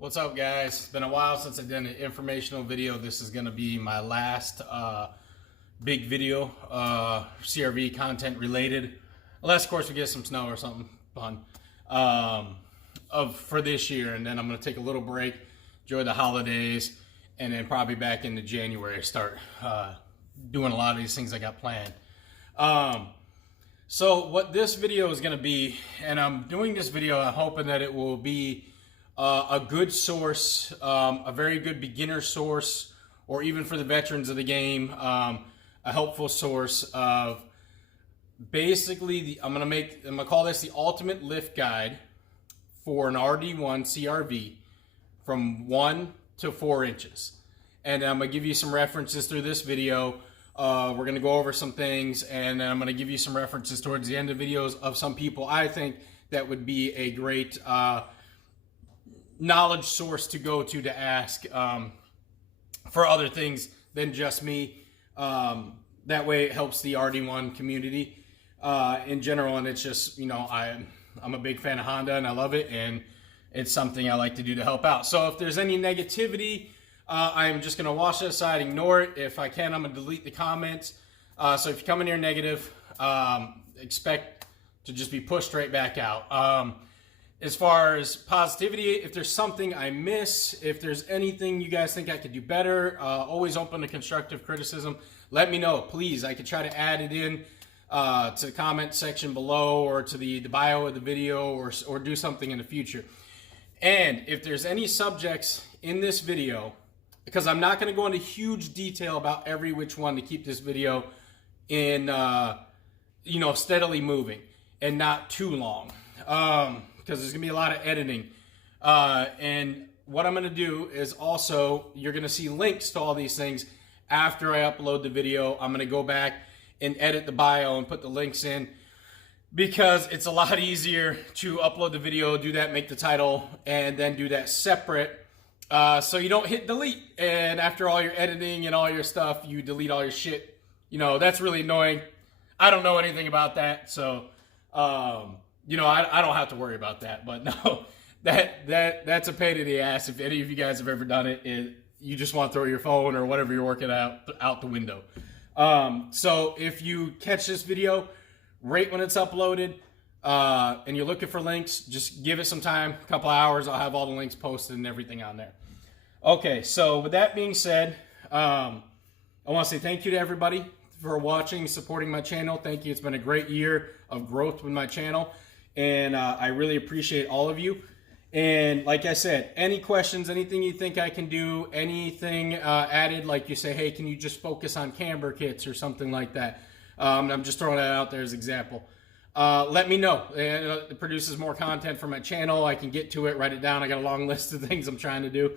What's up, guys? It's been a while since I did an informational video. This is going to be my last big video, CRV content related, unless of course we get some snow or something fun for this year, and then I'm going to take a little break, enjoy the holidays, and then probably back into January start doing a lot of these things I got planned. So what this video is going to be, and I'm doing this video, I'm hoping that it will be a good source, a very good beginner source, or even for the veterans of the game, a helpful source of basically I'm gonna call this the ultimate lift guide for an RD1 CRV from 1 to 4 inches. And I'm gonna give you some references through this video. We're gonna go over some things, and I'm gonna give you some references towards the end of videos of some people I think that would be a great knowledge source to go to ask for other things than just me. That way it helps the RD1 community in general, and it's just, you know, I'm a big fan of Honda and I love it, and it's something I like to do to help out. So if there's any negativity, I'm just gonna wash it aside, ignore it. If I can, I'm gonna delete the comments. So if you come in here negative, expect to just be pushed right back out. As far as positivity, if there's something I miss, if there's anything you guys think I could do better, always open to constructive criticism. Let me know, please. I could try to add it in to the comment section below, or to the bio of the video, or do something in the future. And if there's any subjects in this video, because I'm not going to go into huge detail about every which one to keep this video in, you know, steadily moving and not too long. Because there's going to be a lot of editing. And what I'm going to do is also, you're going to see links to all these things after I upload the video. I'm going to go back and edit the bio and put the links in, because it's a lot easier to upload the video, do that, make the title, and then do that separate. So you don't hit delete, and after all your editing and all your stuff, you delete all your shit. You know, that's really annoying. I don't know anything about that, so you know, I don't have to worry about that. But no, that's a pain in the ass. If any of you guys have ever done it, you just want to throw your phone or whatever you're working out the window. So if you catch this video right when it's uploaded, and you're looking for links, just give it some time, a couple hours. I'll have all the links posted and everything on there. Okay, so with that being said, I want to say thank you to everybody for watching, supporting my channel. Thank you. It's been a great year of growth with my channel, and I really appreciate all of you. And like I said, any questions, anything you think I can do, anything added, like you say, hey, can you just focus on Camber Kits or something like that? I'm just throwing that out there as an example. Let me know. It produces more content for my channel. I can get to it, write it down. I got a long list of things I'm trying to do.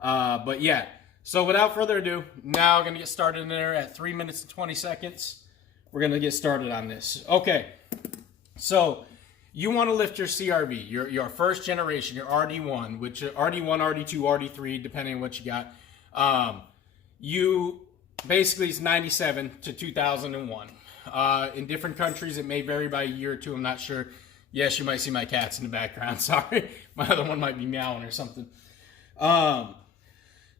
But yeah, so without further ado, now we're going to get started in there at 3 minutes and 20 seconds. We're going to get started on this. Okay, so you want to lift your CRV, your first generation, your RD1, which RD1, RD2, RD3, depending on what you got. You basically, it's 97 to 2001. In different countries, it may vary by a year or two. I'm not sure. Yes, you might see my cats in the background. Sorry. My other one might be meowing or something.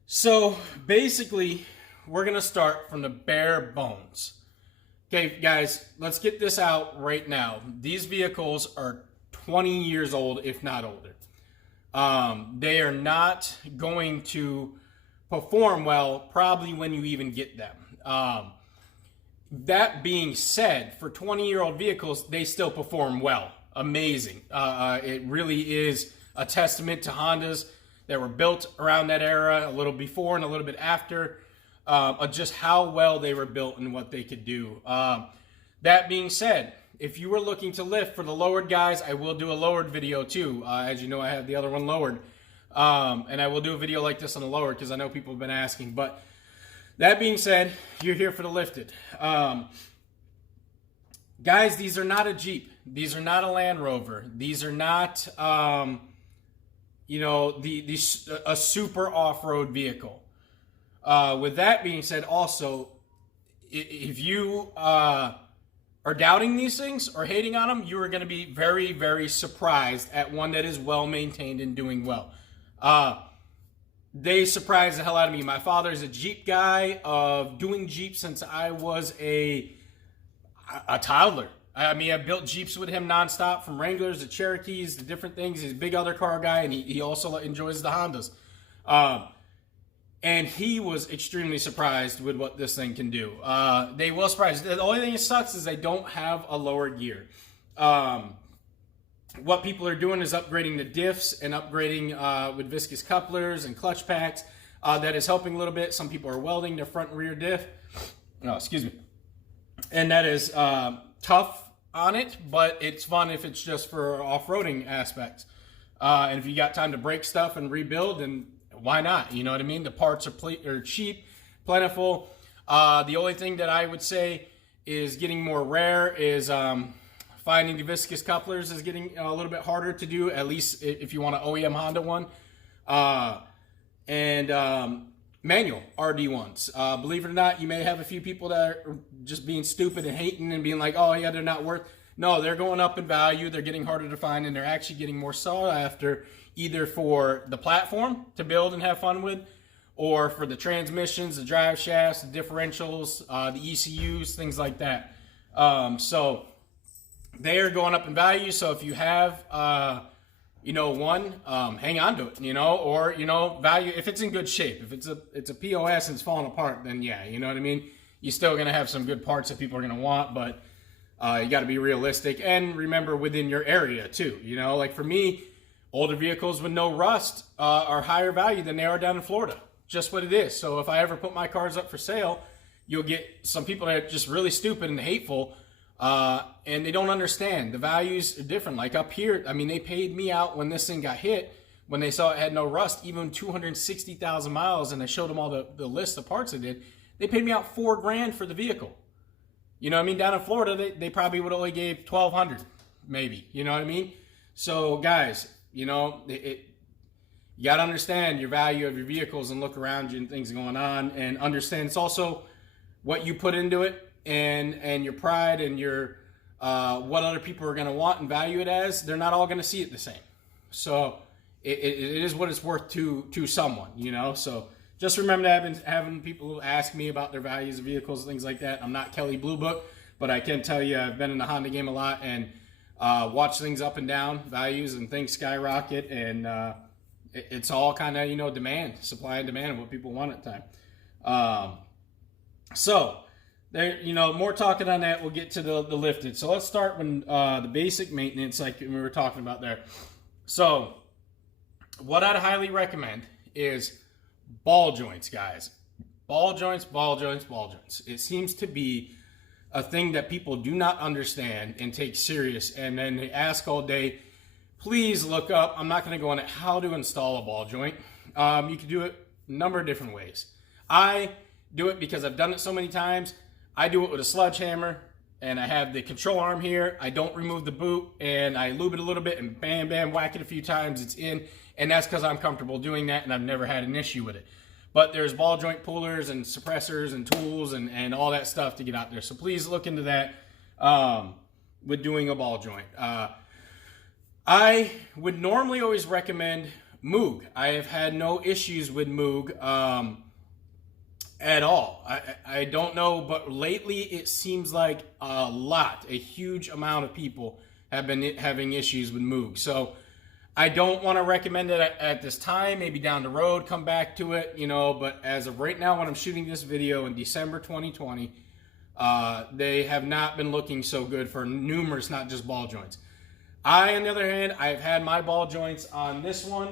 So basically, we're going to start from the bare bones. Okay, guys, let's get this out right now. These vehicles are 20 years old, if not older. They are not going to perform well, probably when you even get them. That being said, for 20-year-old vehicles, they still perform well. Amazing. It really is a testament to Hondas that were built around that era, a little before and a little bit after, just how well they were built and what they could do. That being said, if you were looking to lift for the lowered guys, I will do a lowered video too. As you know, I have the other one lowered. And I will do a video like this on the lowered, because I know people have been asking. But that being said, you're here for the lifted. Guys, these are not a Jeep. These are not a Land Rover. These are not, you know, a super off-road vehicle. With that being said, also, if you are doubting these things or hating on them, you are going to be very, very surprised at one that is well-maintained and doing well. They surprised the hell out of me. My father is a Jeep guy, of doing Jeep since I was a toddler. I mean, I built Jeeps with him nonstop, from Wranglers to Cherokees to different things. He's a big other car guy, and he also enjoys the Hondas. And he was extremely surprised with what this thing can do. They will surprise. The only thing that sucks is they don't have a lower gear. What people are doing is upgrading the diffs and upgrading with viscous couplers and clutch packs. That is helping a little bit. Some people are welding their front and rear diff. Oh, excuse me. And that is tough on it, but it's fun if it's just for off-roading aspects. And if you got time to break stuff and rebuild, then why not? You know what I mean? The parts are cheap, plentiful. The only thing that I would say is getting more rare is finding the viscous couplers is getting a little bit harder to do, at least if you want an OEM Honda one. Manual RD1s. Believe it or not, you may have a few people that are just being stupid and hating and being like, oh yeah, they're not worth. No, they're going up in value. They're getting harder to find, and they're actually getting more sought after, either for the platform to build and have fun with, or for the transmissions, the drive shafts, the differentials, the ECUs, things like that. So they are going up in value. So if you have one, hang on to it, or, value, if it's in good shape. If it's a POS and it's falling apart, then yeah, you know what I mean? You're still going to have some good parts that people are going to want, but you got to be realistic and remember within your area too. Like for me, older vehicles with no rust are higher value than they are down in Florida. Just what it is. So if I ever put my cars up for sale, you'll get some people that are just really stupid and hateful, and they don't understand. The values are different. Like up here, I mean, they paid me out when this thing got hit, when they saw it had no rust, even 260,000 miles, and I showed them all the list of parts it did. They paid me out $4,000 for the vehicle. You know what I mean? Down in Florida, they probably would only gave $1,200, maybe. You know what I mean? So guys, you got to understand your value of your vehicles and look around you and things going on, and understand it's also what you put into it, and your pride and your what other people are going to want and value it as. They're not all going to see it the same. So it is what it's worth to someone, So just remember that having people ask me about their values of vehicles and things like that. I'm not Kelly Blue Book, but I can tell you I've been in the Honda game a lot and watched things up and down, values and things skyrocket, and it's all kind of, demand, supply and demand, of what people want at the time. So there, more talking on that, we'll get to the lifted. So let's start with the basic maintenance, like we were talking about there. So what I'd highly recommend is ball joints, guys. Ball joints. It seems to be a thing that people do not understand and take serious, and then they ask all day. Please look up, I'm not going to go on it, how to install a ball joint. You can do it a number of different ways. I do it because I've done it so many times. I do it with a sledgehammer, and I have the control arm here. I don't remove the boot, and I lube it a little bit, and bam, bam, whack it a few times, it's in. And that's because I'm comfortable doing that, and I've never had an issue with it. But there's ball joint pullers and suppressors and tools and all that stuff to get out there. So please look into that with doing a ball joint. I would normally always recommend Moog. I have had no issues with Moog at all. I don't know, but lately it seems like a huge amount of people have been having issues with Moog. So I don't want to recommend it at this time. Maybe down the road, come back to it, but as of right now, when I'm shooting this video in December 2020, they have not been looking so good for numerous, not just ball joints. On the other hand, I've had my ball joints on this one,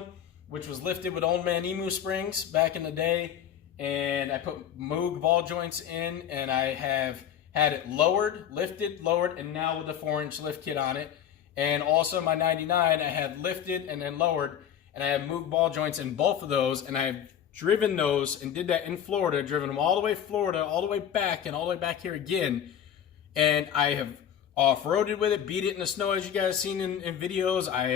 which was lifted with Old Man Emu springs back in the day, and I put Moog ball joints in, and I have had it lifted, lowered, and now with a 4-inch lift kit on it. And also my 99, I had lifted and then lowered, and I have Moog ball joints in both of those, and I have driven those and did that in Florida, driven them all the way Florida, all the way back, and all the way back here again, and I have off-roaded with it, beat it in the snow, as you guys seen in videos. I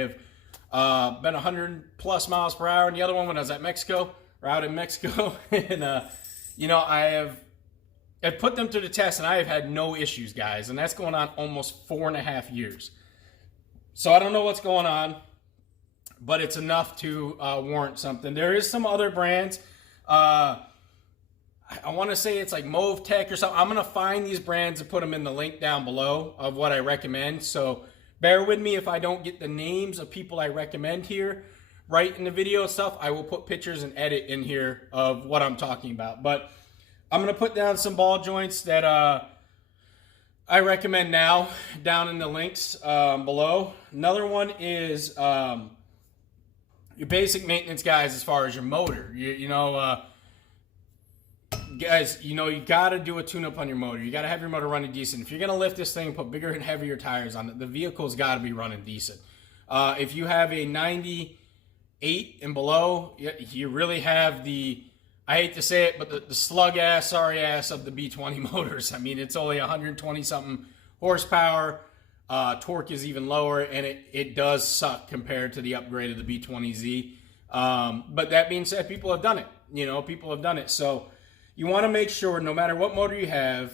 have been 100 plus miles per hour, and the other one when I was at Mexico, or out in Mexico, and I have put them to the test, and I have had no issues, guys, and that's going on almost 4.5 years. So I don't know what's going on. but it's enough to warrant something. There is some other brands. I want to say it's like Mauve Tech or something. I'm going to find these brands and put them in the link down below of what I recommend. So bear with me if I don't get the names of people I recommend here right in the video stuff. I will put pictures and edit in here of what I'm talking about. But I'm going to put down some ball joints that I recommend now down in the links below. Another one is your basic maintenance guys as far as your motor. Guys, you got to do a tune-up on your motor. You got to have your motor running decent. If you're going to lift this thing and put bigger and heavier tires on it, the vehicle's got to be running decent. If you have a 98 and below, you really have the, I hate to say it, but the slug ass, sorry ass of the B20 motors. I mean, it's only 120-something horsepower. Torque is even lower, and it does suck compared to the upgrade of the B20Z. But that being said, people have done it. People have done it. So you want to make sure, no matter what motor you have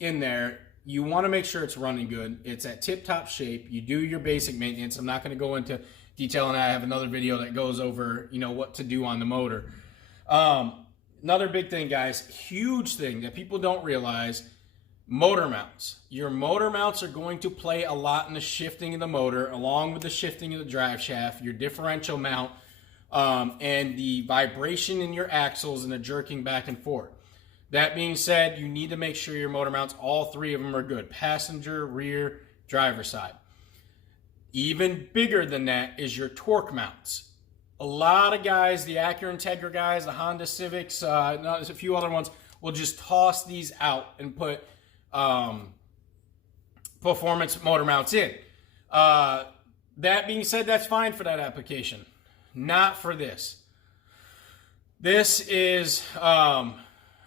in there, you want to make sure it's running good. It's at tip-top shape. You do your basic maintenance. I'm not going to go into detail, and I have another video that goes over, what to do on the motor. Another big thing, guys, huge thing that people don't realize, motor mounts. Your motor mounts are going to play a lot in the shifting of the motor, along with the shifting of the drive shaft, your differential mount, and the vibration in your axles and the jerking back and forth. That being said, you need to make sure your motor mounts, all three of them are good. Passenger, rear, driver side. Even bigger than that is your torque mounts. A lot of guys, the Acura Integra guys, the Honda Civics, there's a few other ones, will just toss these out and put performance motor mounts in. That being said, that's fine for that application. Not for this. This is an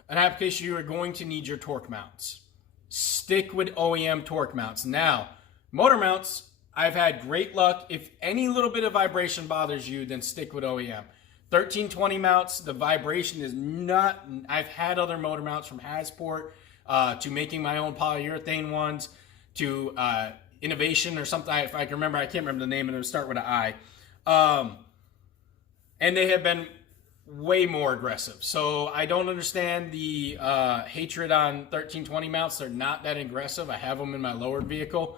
application you are going to need your torque mounts. Stick with OEM torque mounts. Now, motor mounts, I've had great luck. If any little bit of vibration bothers you, then stick with OEM. 1320 mounts, the vibration is not, I've had other motor mounts from Hasport to making my own polyurethane ones to Innovation or something. If I can remember, I can't remember the name, and it would start with an I. And they have been way more aggressive. So I don't understand the hatred on 1320 mounts. They're not that aggressive. I have them in my lowered vehicle.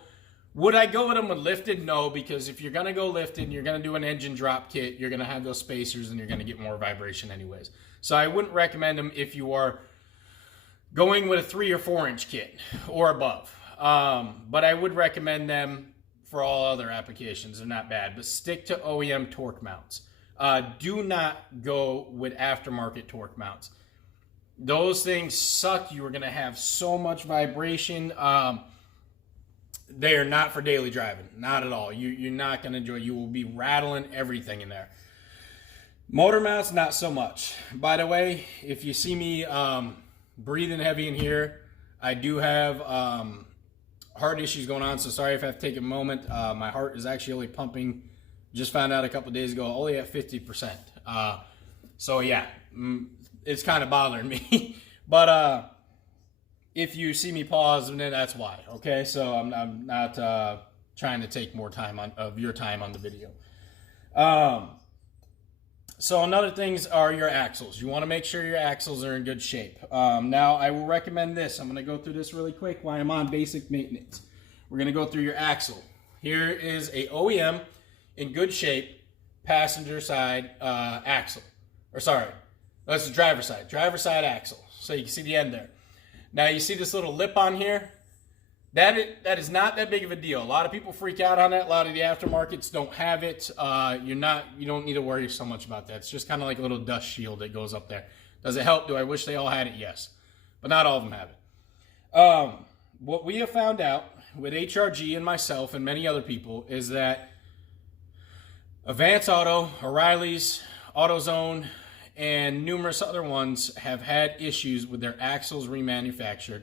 Would I go with them with lifted? No, because if you're going to go lifted and you're going to do an engine drop kit, you're going to have those spacers and you're going to get more vibration anyways. So I wouldn't recommend them if you are going with a 3 or 4 inch kit or above. But I would recommend them for all other applications. They're not bad, but stick to OEM torque mounts. Do not go with aftermarket torque mounts. Those things suck. You are going to have so much vibration. They are not for daily driving. Not at all. You're not going to enjoy it. You will be rattling everything in there. Motor mounts, not so much. By the way, if you see me breathing heavy in here, I do have heart issues going on, so sorry if I have to take a moment. My heart is actually only pumping, just found out a couple days ago, only at 50%. So yeah, it's kind of bothering me. But if you see me pause, then that's why. Okay, so I'm not trying to take more time of your time on the video. So another things are your axles. You want to make sure your axles are in good shape. Now I will recommend this. I'm going to go through this really quick while I'm on basic maintenance. We're going to go through your axle. Here is a OEM in good shape passenger side axle. Or sorry, that's the driver side axle. So you can see the end there. Now you see this little lip on here? That is not that big of a deal. A lot of people freak out on that. A lot of the aftermarkets don't have it. You don't need to worry so much about that. It's just kind of like a little dust shield that goes up there. Does it help? Do I wish they all had it? Yes. But not all of them have it. What we have found out with HRG and myself and many other people is that Advance Auto, O'Reilly's, AutoZone, and numerous other ones have had issues with their axles remanufactured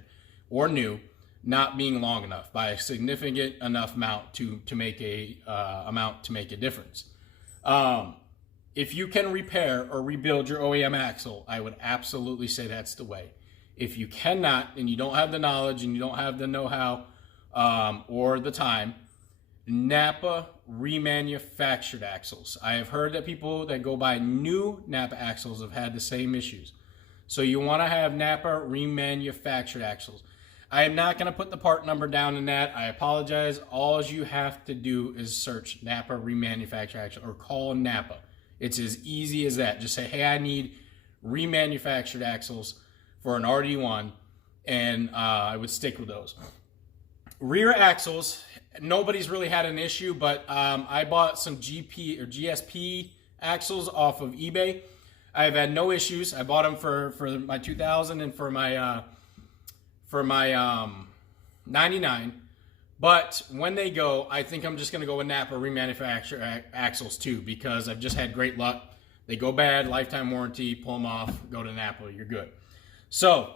or new not being long enough by a significant enough amount to make a difference. If you can repair or rebuild your OEM axle, I would absolutely say that's the way. If you cannot, and you don't have the knowledge and you don't have the know-how or the time, Napa remanufactured axles. I have heard that people that go buy new Napa axles have had the same issues. So you want to have Napa remanufactured axles. I am not going to put the part number down in that. I apologize. All you have to do is search Napa remanufactured axles or call Napa. It's as easy as that. Just say, hey, I need remanufactured axles for an RD1, and I would stick with those. Rear axles, nobody's really had an issue, but I bought some GP or GSP axles off of eBay. I've had no issues. I bought them for my 2000 and for my 99. But when they go, I think I'm just going to go with Napa remanufactured axles too, because I've just had great luck. They go bad, lifetime warranty, pull them off, go to Napa, you're good. So,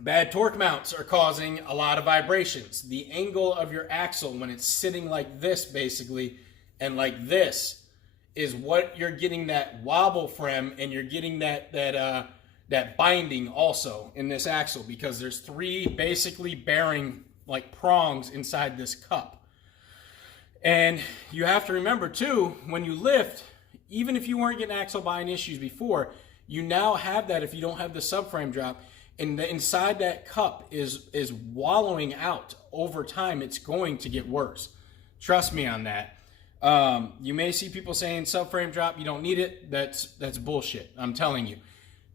bad torque mounts are causing a lot of vibrations. The angle of your axle when it's sitting like this basically, and like this, is what you're getting that wobble from, and you're getting that binding also in this axle, because there's 3 basically bearing like prongs inside this cup. And you have to remember too, when you lift, even if you weren't getting axle bind issues before, you now have that if you don't have the subframe drop, and the inside that cup is wallowing out over time. It's going to get worse. Trust me on that. You may see people saying subframe drop, you don't need it. That's bullshit. I'm telling you.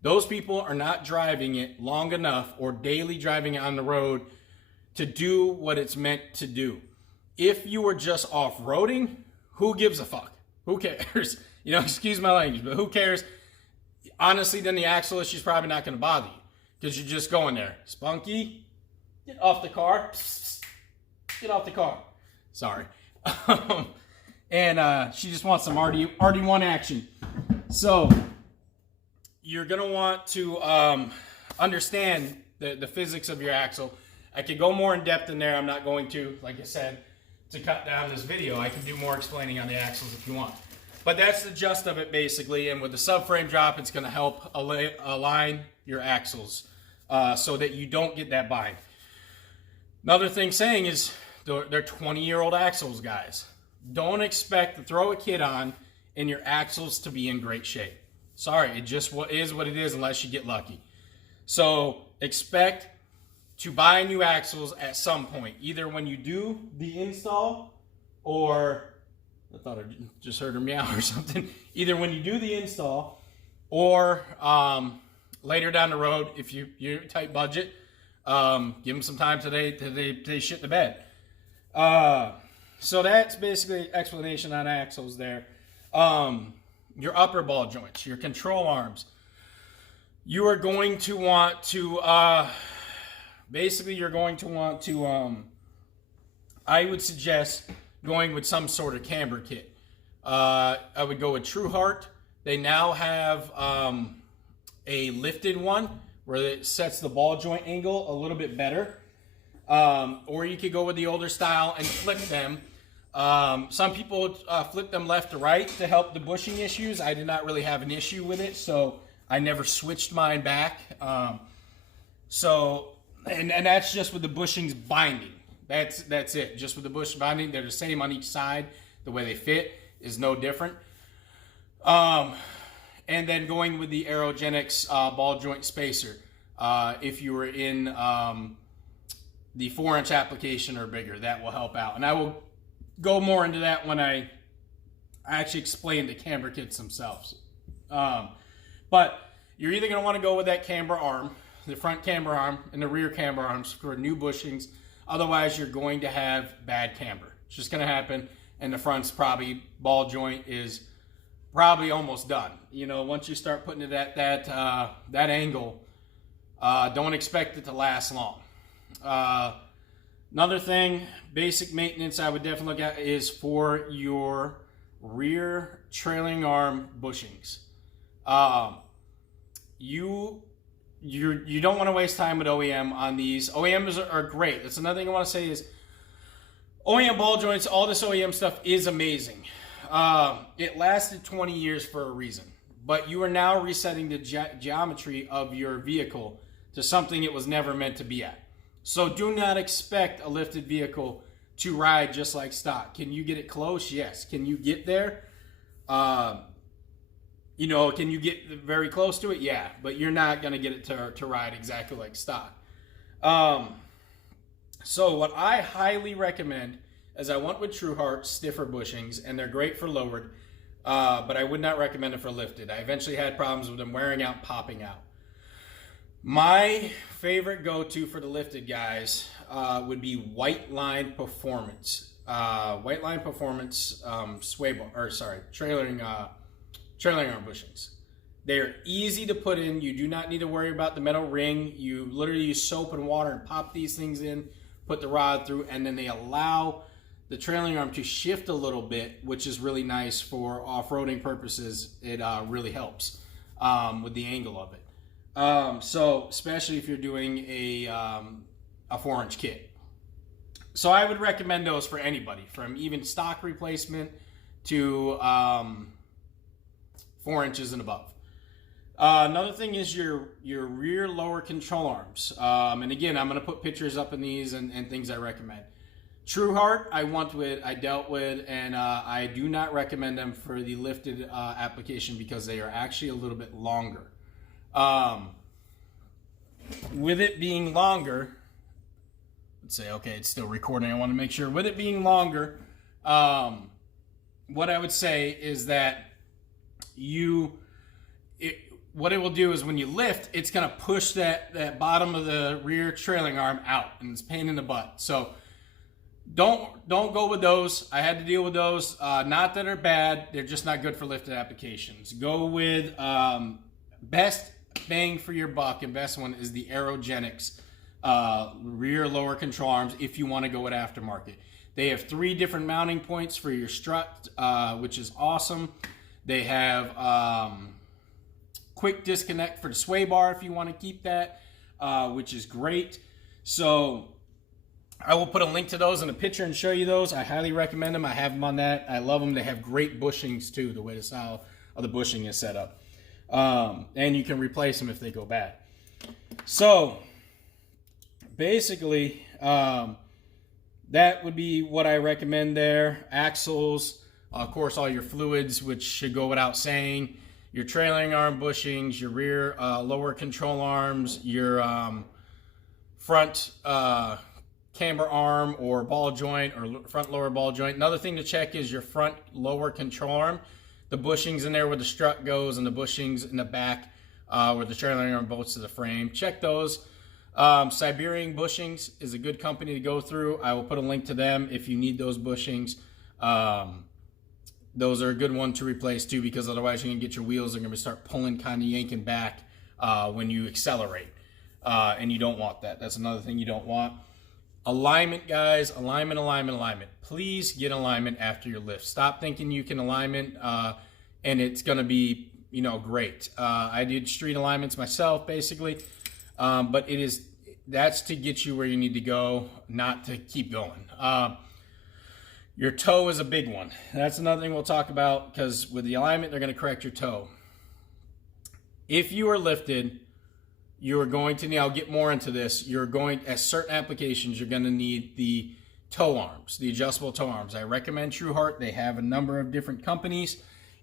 Those people are not driving it long enough or daily driving it on the road to do what it's meant to do. If you were just off-roading, who gives a fuck? Who cares? You know, excuse my language, but who cares? Honestly, then the axle issue's probably not going to bother you, because you're just going there. Spunky, get off the car. Get off the car. Sorry. And she just wants some RD1 action. So you're going to want to understand the physics of your axle. I could go more in depth in there. I'm not going to, like I said, to cut down this video. I can do more explaining on the axles if you want. But that's the gist of it basically. And with the subframe drop, it's going to help align your axles so that you don't get that bind. Another thing saying is they're 20-year-old axles, guys. Don't expect to throw a kit on and your axles to be in great shape. Sorry, it just is what it is unless you get lucky. So expect to buy new axles at some point, either when you do the install, or I thought I just heard her meow or something. Either when you do the install, or later down the road, if you're tight budget, give them some time today they shit the bed. So that's basically explanation on axles there. Your upper ball joints, your control arms, you are going to want to I would suggest going with some sort of camber kit. I would go with Trq. They now have a lifted one where it sets the ball joint angle a little bit better. Or you could go with the older style and flip them. Some people flip them left to right to help the bushing issues. I did not really have an issue with it, so I never switched mine back. And that's just with the bushings binding. That's it. Just with the bush binding, they're the same on each side. The way they fit is no different. And then going with the Aerogenics ball joint spacer. If you were in the 4-inch application or bigger, that will help out. And I will go more into that when I actually explain the camber kits themselves. But you're either going to want to go with that camber arm, the front camber arm and the rear camber arms for new bushings. Otherwise, you're going to have bad camber. It's just going to happen. And the front's probably, ball joint is probably almost done. You know, once you start putting it at that angle, don't expect it to last long. Another thing, basic maintenance I would definitely look at is for your rear trailing arm bushings. You don't want to waste time with OEM on these. OEMs are great. That's another thing I want to say is OEM ball joints, all this OEM stuff is amazing. It lasted 20 years for a reason. But you are now resetting the geometry of your vehicle to something it was never meant to be at. So do not expect a lifted vehicle to ride just like stock. Can you get it close? Yes. Can you get there? You know, can you get very close to it? Yeah, but you're not going to get it to ride exactly like stock. So what I highly recommend is I went with Trq stiffer bushings, and they're great for lowered, but I would not recommend it for lifted. I eventually had problems with them wearing out and popping out. My favorite go-to for the lifted guys would be White Line Performance. White Line Performance sway bar, or sorry, trailing arm bushings. They are easy to put in. You do not need to worry about the metal ring. You literally use soap and water and pop these things in, put the rod through, and then they allow the trailing arm to shift a little bit, which is really nice for off-roading purposes. It really helps with the angle of it. So especially if you're doing a 4-inch kit. So I would recommend those for anybody, from even stock replacement to 4 inches and above. Another thing is your rear lower control arms. And again, I'm going to put pictures up in these and things I recommend. Trq I dealt with, and I do not recommend them for the lifted application because they are actually a little bit longer. With it being longer, let's say, okay, it's still recording. I want to make sure. With it being longer, what I would say is that what it will do is when you lift, it's going to push that bottom of the rear trailing arm out, and it's a pain in the butt. So don't go with those. I had to deal with those. Not that they're bad, they're just not good for lifted applications. Go with best bang for your buck, and best one is the Aerogenics rear lower control arms if you want to go with aftermarket. They have 3 different mounting points for your strut, which is awesome. They have quick disconnect for the sway bar if you want to keep that, which is great. So I will put a link to those in a picture and show you those. I highly recommend them. I have them on that. I love them. They have great bushings too, the way the style of the bushing is set up. And you can replace them if they go bad. So basically, that would be what I recommend there. Axles, of course, all your fluids, which should go without saying. Your trailing arm bushings, your rear lower control arms, your front camber arm or ball joint or front lower ball joint. Another thing to check is your front lower control arm. The bushings in there where the strut goes, and the bushings in the back where the trailing arm bolts to the frame. Check those. Siberian Bushings is a good company to go through. I will put a link to them if you need those bushings. Those are a good one to replace too, because otherwise you're going to get your wheels are going to start pulling, kind of yanking back when you accelerate. And you don't want that. That's another thing you don't want. Alignment, guys. Alignment. Please get alignment after your lift. Stop thinking you can alignment and it's going to be, you know, great. I did street alignments myself, basically. But that's to get you where you need to go, not to keep going. Your toe is a big one. That's another thing we'll talk about, because with the alignment, they're going to correct your toe. If you are lifted, you are going to, I'll get more into this, at certain applications, you're going to need the toe arms, the adjustable toe arms. I recommend Trq. They have a number of different companies,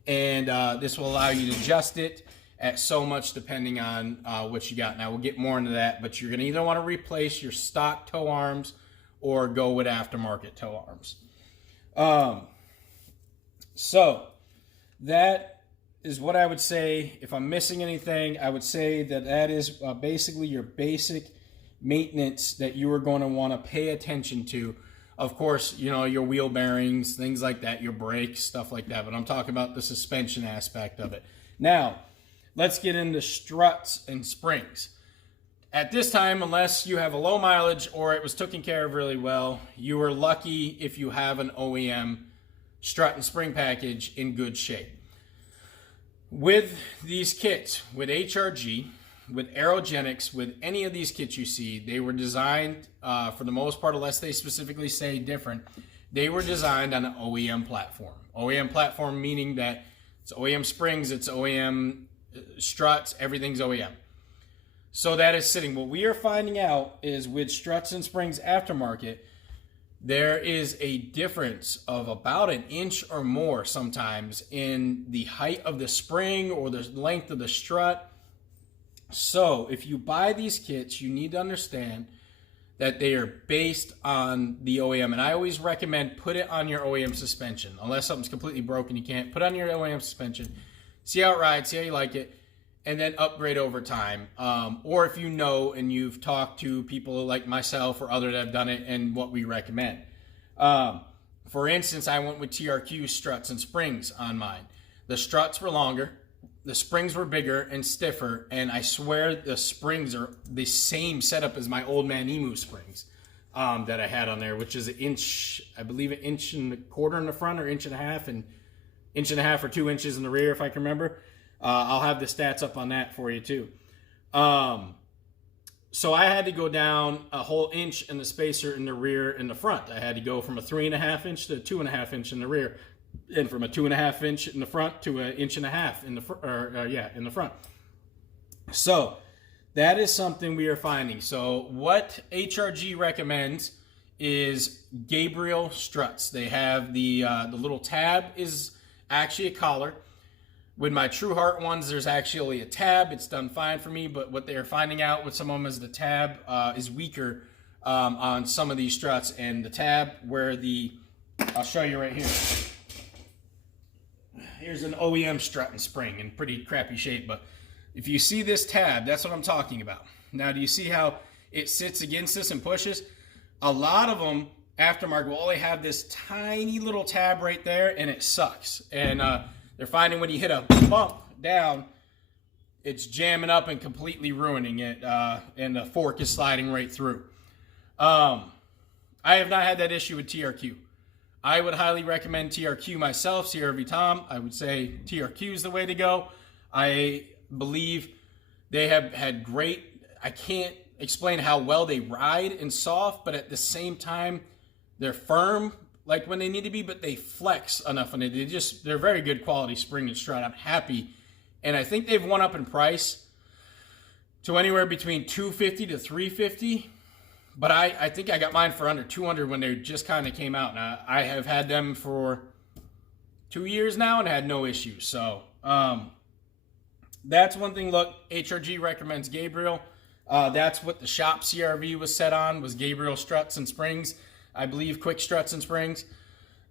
and this will allow you to adjust it at so much depending on what you got. Now, we'll get more into that, but you're going to either want to replace your stock toe arms or go with aftermarket toe arms. So that is what I would say. If I'm missing anything, I would say that is basically your basic maintenance that you are going to want to pay attention to. Of course, you know, your wheel bearings, things like that, your brakes, stuff like that. But I'm talking about the suspension aspect of it. Now, let's get into struts and springs. At this time, unless you have a low mileage or it was taken care of really well, you are lucky if you have an OEM strut and spring package in good shape. With these kits, with Hrg, with Aerogenics, with any of these kits you see, they were designed, for the most part, unless they specifically say different, they were designed on an OEM platform. OEM platform meaning that it's OEM springs, it's OEM struts, everything's OEM. So that is sitting. What we are finding out is with struts and springs aftermarket, there is a difference of about an inch or more sometimes in the height of the spring or the length of the strut. So if you buy these kits, you need to understand that they are based on the OEM. And I always recommend put it on your OEM suspension. Unless something's completely broken, you can't. Put it on your OEM suspension. See how it rides, see how you like it, and then upgrade over time. Or if you know and you've talked to people like myself or others that have done it and what we recommend. For instance, I went with Trq Struts and Springs on mine. The struts were longer, the springs were bigger and stiffer, and I swear the springs are the same setup as my old man Emu springs that I had on there, which is an inch, I believe an inch and a quarter in the front or inch and a half or 2 inches in the rear, if I can remember. I'll have the stats up on that for you too. So I had to go down a whole inch in the spacer in the rear and the front. I had to go from a 3.5 inch to a 2.5 inch in the rear, and from a 2.5 inch in the front to an inch and a half in the in the front. So that is something we are finding. So what HRG recommends is Gabriel Struts. They have the little tab is actually a collar. With my True Heart ones, there's actually a tab. It's done fine for me, but what they're finding out with some of them is the tab is weaker on some of these struts, and the tab where I'll show you right here. Here's an OEM strut and spring in pretty crappy shape, but if you see this tab, that's what I'm talking about. Now, do you see how it sits against this and pushes? A lot of them aftermarket will only have this tiny little tab right there, and it sucks. And they're finding when you hit a bump down, it's jamming up and completely ruining it, and the fork is sliding right through. I have not had that issue with TRQ. I would highly recommend TRQ myself, CRV Tom. I would say TRQ is the way to go. I believe they have had great, I can't explain how well they ride and soft, but at the same time, they're firm like when they need to be, but they flex enough on it. They're very good quality spring and strut. I'm happy. And I think they've won up in price to anywhere between $250 to $350. But I think I got mine for under $200 when they just kind of came out. Now, I have had them for 2 years now and had no issues. So that's one thing. Look, HRG recommends Gabriel. That's what the shop CRV was set on, was Gabriel Struts and Springs. I believe Quick Struts and Springs.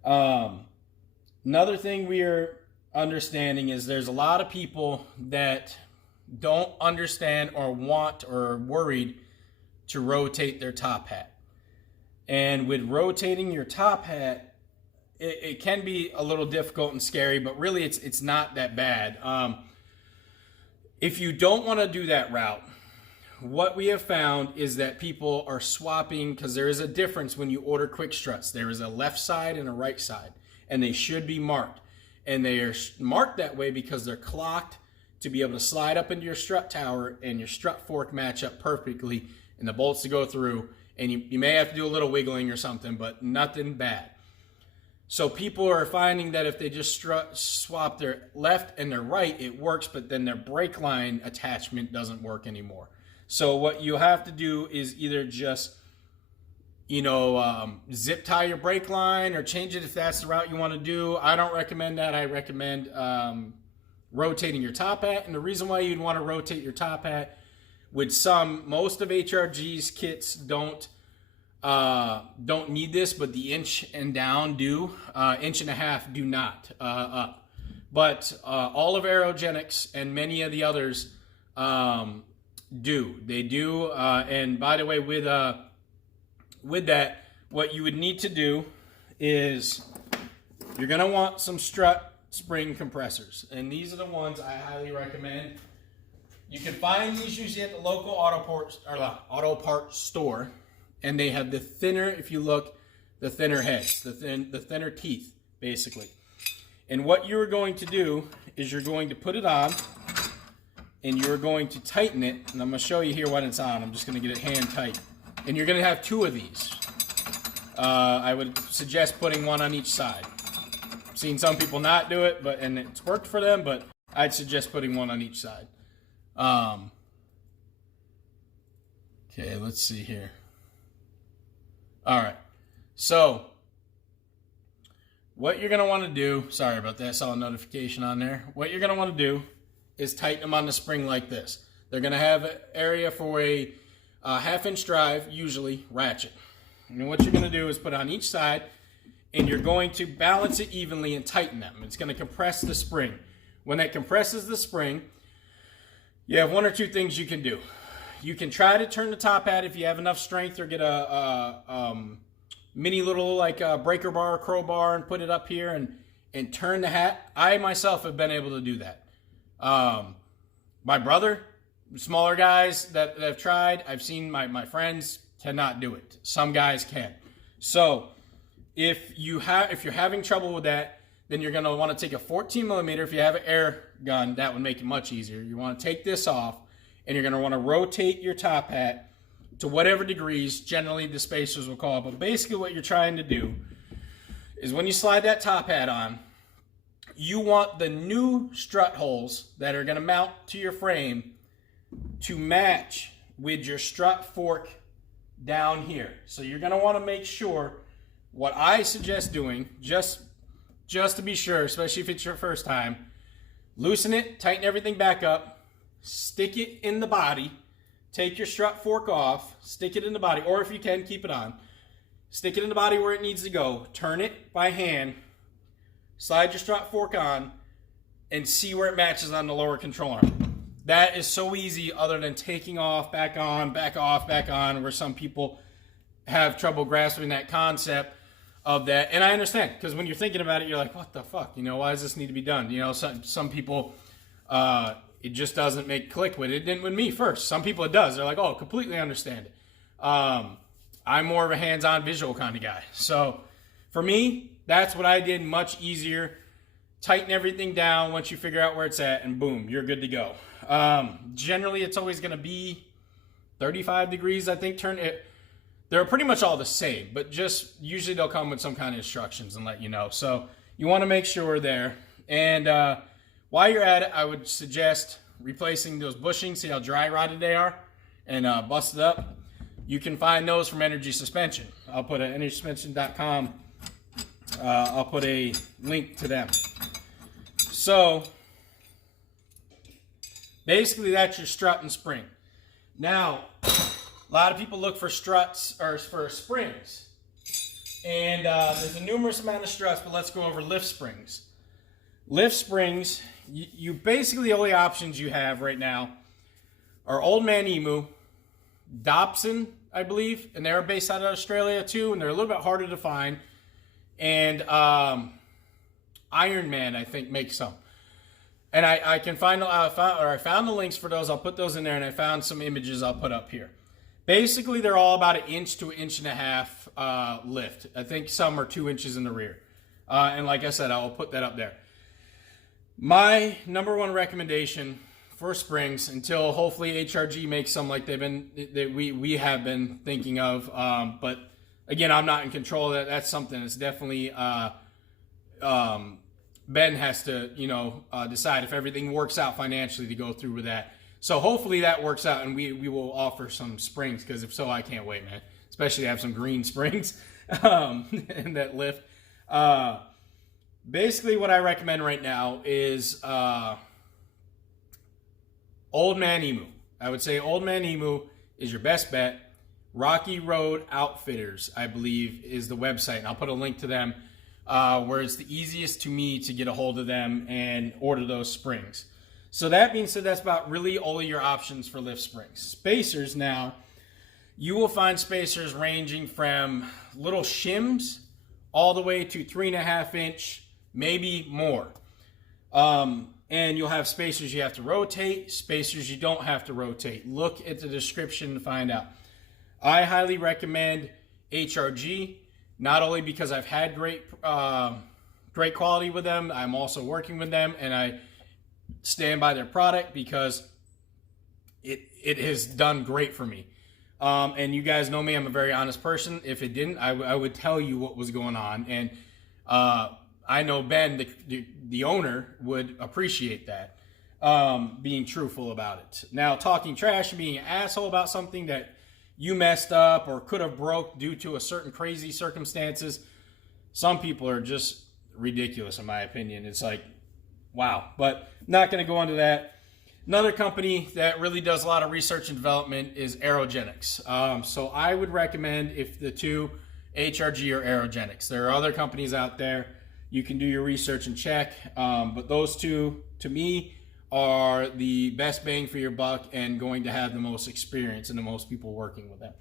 Another thing we are understanding is there's a lot of people that don't understand or want or are worried to rotate their top hat. And with rotating your top hat, it can be a little difficult and scary, but really it's not that bad. If you don't want to do that route, what we have found is that people are swapping, because there is a difference when you order quick struts. There is a left side and a right side, and they should be marked. And they are marked that way because they're clocked to be able to slide up into your strut tower and your strut fork match up perfectly, and the bolts to go through, and you may have to do a little wiggling or something, but nothing bad. So people are finding that if they just swap their left and their right, it works, but then their brake line attachment doesn't work anymore. So what you have to do is either just, zip tie your brake line or change it if that's the route you want to do. I don't recommend that. I recommend rotating your top hat. And the reason why you'd want to rotate your top hat, with most of HRG's kits don't need this, but the inch and down do. Inch and a half do not up. But all of Aerogenics and many of the others do. They do. And by the way, with that, what you would need to do is you're going to want some strut spring compressors. And these are the ones I highly recommend. You can find these usually at the local auto parts store, and they have the thinner, if you look, the thinner heads, the thinner teeth, basically. And what you're going to do is you're going to put it on, and you're going to tighten it, and I'm going to show you here when it's on. I'm just going to get it hand tight. And you're going to have two of these. I would suggest putting one on each side. I've seen some people not do it, and it's worked for them, but I'd suggest putting one on each side. Okay, let's see here. All right. So what you're going to want to do, sorry about that, I saw a notification on there. What you're going to want to do is tighten them on the spring like this. They're going to have an area for a half-inch drive, usually ratchet. And what you're going to do is put on each side, and you're going to balance it evenly and tighten them. It's going to compress the spring. When that compresses the spring, you have one or two things you can do. You can try to turn the top hat if you have enough strength, or get a mini little like breaker bar, crowbar, and put it up here and turn the hat. I myself have been able to do that. My brother, smaller guys that have tried, I've seen my friends cannot do it. Some guys can. So if you're having trouble with that, then you're going to want to take a 14 millimeter. If you have an air gun, that would make it much easier. You want to take this off, and you're going to want to rotate your top hat to whatever degrees, generally the spacers will call it. But basically what you're trying to do is when you slide that top hat on, you want the new strut holes that are going to mount to your frame to match with your strut fork down here. So you're going to want to make sure, what I suggest doing, just to be sure, especially if it's your first time, loosen it, tighten everything back up, stick it in the body. Take your strut fork off, stick it in the body, or if you can, keep it on. Stick it in the body where it needs to go. Turn it by hand. Slide your strut fork on, and see where it matches on the lower control arm. That is so easy, other than taking off, back on, back off, back on, where some people have trouble grasping that concept of that. And I understand, because when you're thinking about it, you're like, what the fuck? You know, why does this need to be done? You know, some people... it just doesn't make click with it. It didn't with me first. Some people it does. They're like, oh, completely understand it. I'm more of a hands-on visual kind of guy. So for me, that's what I did. Much easier. Tighten everything down once you figure out where it's at, and boom, you're good to go. Generally, it's always going to be 35 degrees, I think. They're pretty much all the same, but just usually they'll come with some kind of instructions and let you know. So you want to make sure there. And while you're at it, I would suggest replacing those bushings. See how dry rotted they are, and busted up. You can find those from Energy Suspension. I'll put at energysuspension.com. I'll put a link to them. So basically, that's your strut and spring. Now, a lot of people look for struts or for springs, and there's a numerous amount of struts, but let's go over lift springs. Lift springs, you basically, the only options you have right now are Old Man Emu, Dobson, I believe, and they're based out of Australia too, and they're a little bit harder to find. And Iron Man, I think, makes some. And I can find, I found the links for those. I'll put those in there, and I found some images I'll put up here. Basically, they're all about 1 inch to 1.5 inches lift. I think some are 2 inches in the rear. And like I said, I will put that up there. My number one recommendation for springs, until hopefully HRG makes some like we have been thinking of, but again, I'm not in control of that. That's something that's definitely Ben has to decide if everything works out financially to go through with that. So hopefully that works out, and we will offer some springs, because if so, I can't wait, man. Especially to have some green springs in that lift. Basically, what I recommend right now is Old Man Emu. I would say Old Man Emu is your best bet. Rocky Road Outfitters, I believe, is the website, and I'll put a link to them, where it's the easiest to me to get a hold of them and order those springs. So that being said, that's about really all of your options for lift springs. Spacers now, you will find spacers ranging from little shims all the way to 3.5 inch, maybe more. And you'll have spacers you have to rotate, spacers you don't have to rotate. Look at the description to find out. I highly recommend HRG, not only because I've had great quality with them, I'm also working with them, and I stand by their product because it has done great for me. And you guys know me, I'm a very honest person. If it didn't, I would tell you what was going on. And I know Ben, the owner, would appreciate that, being truthful about it. Now, talking trash and being an asshole about something that you messed up or could have broke due to a certain crazy circumstances. Some people are just ridiculous, in my opinion. It's like, wow. But not going to go into that. Another company that really does a lot of research and development is Aerogenics. So I would recommend if the two, Hrg or Aerogenics. There are other companies out there. You can do your research and check. But those two, to me, are the best bang for your buck and going to have the most experience and the most people working with them.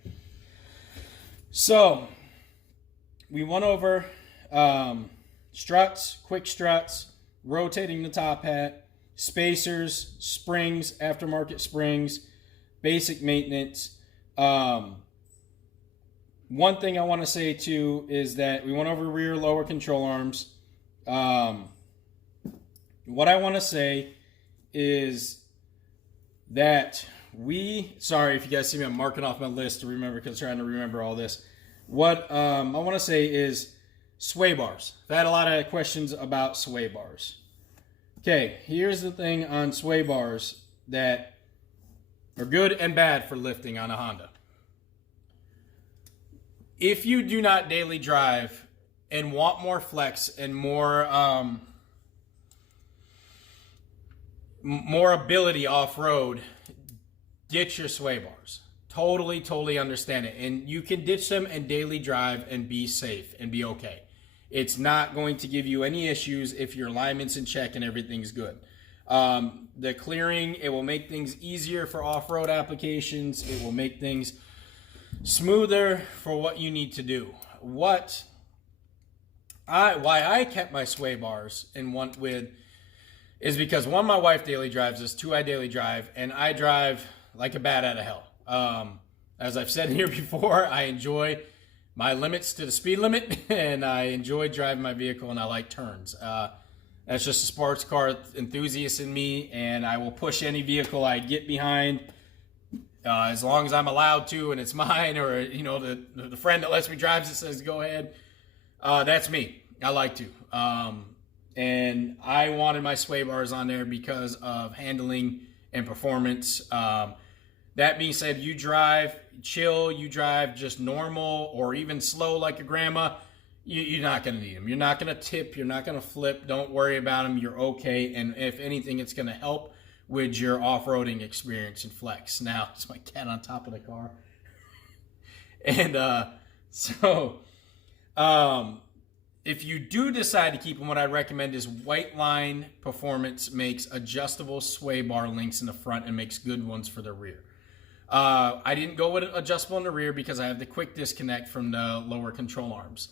So we went over struts, quick struts, rotating the top hat, spacers, springs, aftermarket springs, basic maintenance. One thing I want to say too is that we went over rear lower control arms. What I want to say is that sorry if you guys see me, I'm marking off my list to remember because I'm trying to remember all this. What I want to say is sway bars. I've had a lot of questions about sway bars. Okay, here's the thing on sway bars that are good and bad for lifting on a Honda. If you do not daily drive and want more flex and more ability off-road, ditch your sway bars. Totally understand it. And you can ditch them and daily drive and be safe and be okay. It's not going to give you any issues if your alignment's in check and everything's good. The clearing, it will make things easier for off-road applications. It will make things smoother for what you need to do. Why I kept my sway bars and went with is because one, my wife daily drives this, two, I daily drive, and I drive like a bat out of hell. As I've said here before, I enjoy my limits to the speed limit, and I enjoy driving my vehicle, and I like turns. That's just a sports car enthusiast in me, and I will push any vehicle I get behind as long as I'm allowed to, and it's mine, or the friend that lets me drive it says go ahead. That's me. I like to. And I wanted my sway bars on there because of handling and performance. That being said, you drive chill, you drive just normal or even slow like a grandma, you're not going to need them. You're not going to tip. You're not going to flip. Don't worry about them. You're okay. And if anything, it's going to help with your off-roading experience and flex. Now, it's my cat on top of the car. And if you do decide to keep them, what I recommend is White Line Performance makes adjustable sway bar links in the front and makes good ones for the rear. I didn't go with adjustable in the rear because I have the quick disconnect from the lower control arms.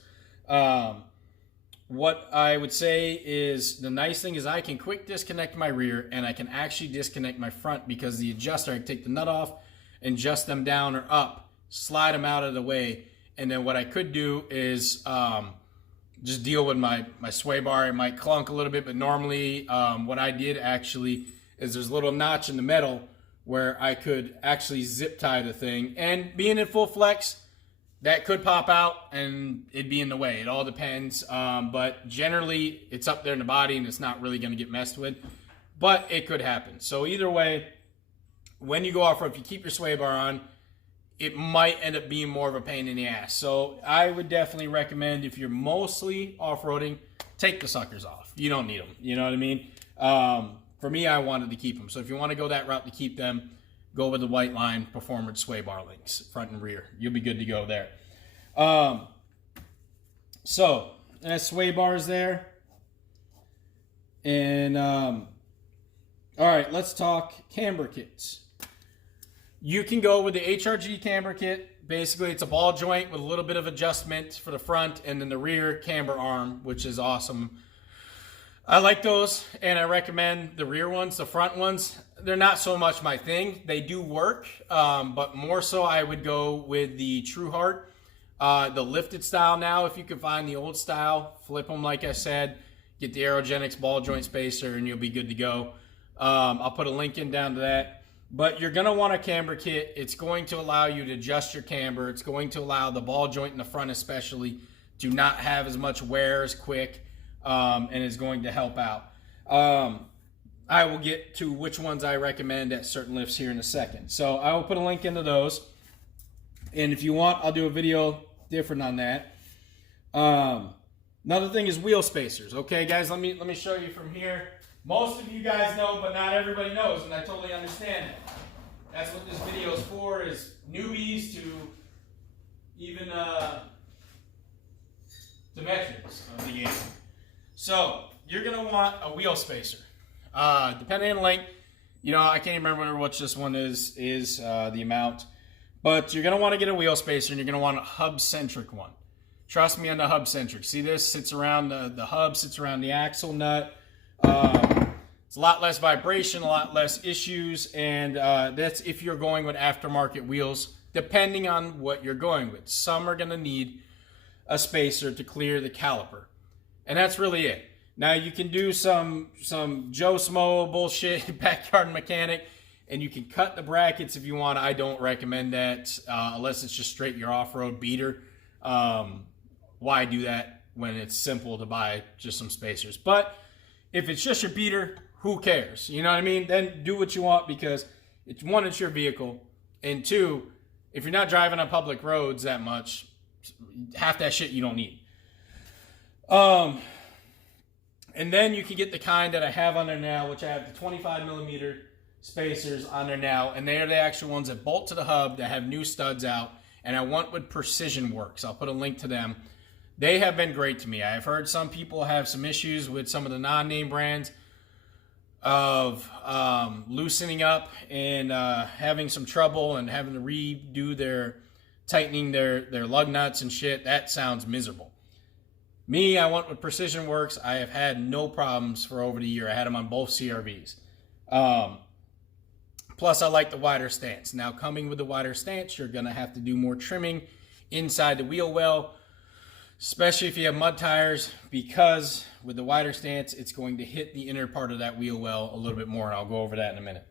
What I would say is the nice thing is I can quick disconnect my rear and I can actually disconnect my front because the adjuster, I can take the nut off and adjust them down or up, slide them out of the way. And then what I could do is just deal with my sway bar. It might clunk a little bit, but normally what I did actually is there's a little notch in the metal where I could actually zip tie the thing. And being in full flex, that could pop out and it'd be in the way. It all depends. But generally, it's up there in the body and it's not really going to get messed with. But it could happen. So either way, when you go off-road, if you keep your sway bar on, it might end up being more of a pain in the ass. So I would definitely recommend if you're mostly off-roading, take the suckers off. You don't need them. You know what I mean? For me, I wanted to keep them. So if you want to go that route to keep them, go with the White Line Performance sway bar links, front and rear. You'll be good to go there. So that's sway bars there. And all right, let's talk camber kits. You can go with the Hrg camber kit. Basically, it's a ball joint with a little bit of adjustment for the front and then the rear camber arm, which is awesome. I like those, and I recommend the rear ones. The front ones, they're not so much my thing. They do work, but more so I would go with the Trq, the lifted style now. If you can find the old style, flip them like I said. Get the Aerogenics ball joint spacer, and you'll be good to go. I'll put a link in down to that. But you're going to want a camber kit. It's going to allow you to adjust your camber. It's going to allow the ball joint in the front especially to not have as much wear as quick. And is going to help out. I will get to which ones I recommend at certain lifts here in a second. So I will put a link into those. And if you want, I'll do a video different on that. Another thing is wheel spacers. Okay, guys, let me show you from here. Most of you guys know, but not everybody knows, and I totally understand it. That's what this video is for, is newbies to even to veterans of the game. So you're gonna want a wheel spacer. Depending on length, you know, I can't even remember what this one is the amount, but you're gonna want to get a wheel spacer, and you're gonna want a hub-centric one. Trust me on the hub-centric. See, this sits around the hub, sits around the axle nut. It's a lot less vibration, a lot less issues, and that's if you're going with aftermarket wheels, depending on what you're going with. Some are gonna need a spacer to clear the caliper, and that's really it. Now you can do some Joe Smo bullshit, backyard mechanic, and you can cut the brackets if you want. I don't recommend that unless it's just straight your off-road beater. Why do that when it's simple to buy just some spacers? But if it's just your beater, who cares? You know what I mean? Then do what you want, because it's one, it's your vehicle, and two, if you're not driving on public roads that much, half that shit you don't need. And then you can get the kind that I have on there now, which I have the 25mm spacers on there now, and they are the actual ones that bolt to the hub that have new studs out, and I went with Precision Works. I'll put a link to them. They have been great to me. I've heard some people have some issues with some of the non-name brands of loosening up and having some trouble and having to redo their tightening their lug nuts and shit. That sounds miserable. Me, I went with Precision Works. I have had no problems for over the year. I had them on both CRVs. Plus, I like the wider stance. Now, coming with the wider stance, you're going to have to do more trimming inside the wheel well, especially if you have mud tires, because with the wider stance, it's going to hit the inner part of that wheel well a little bit more, and I'll go over that in a minute.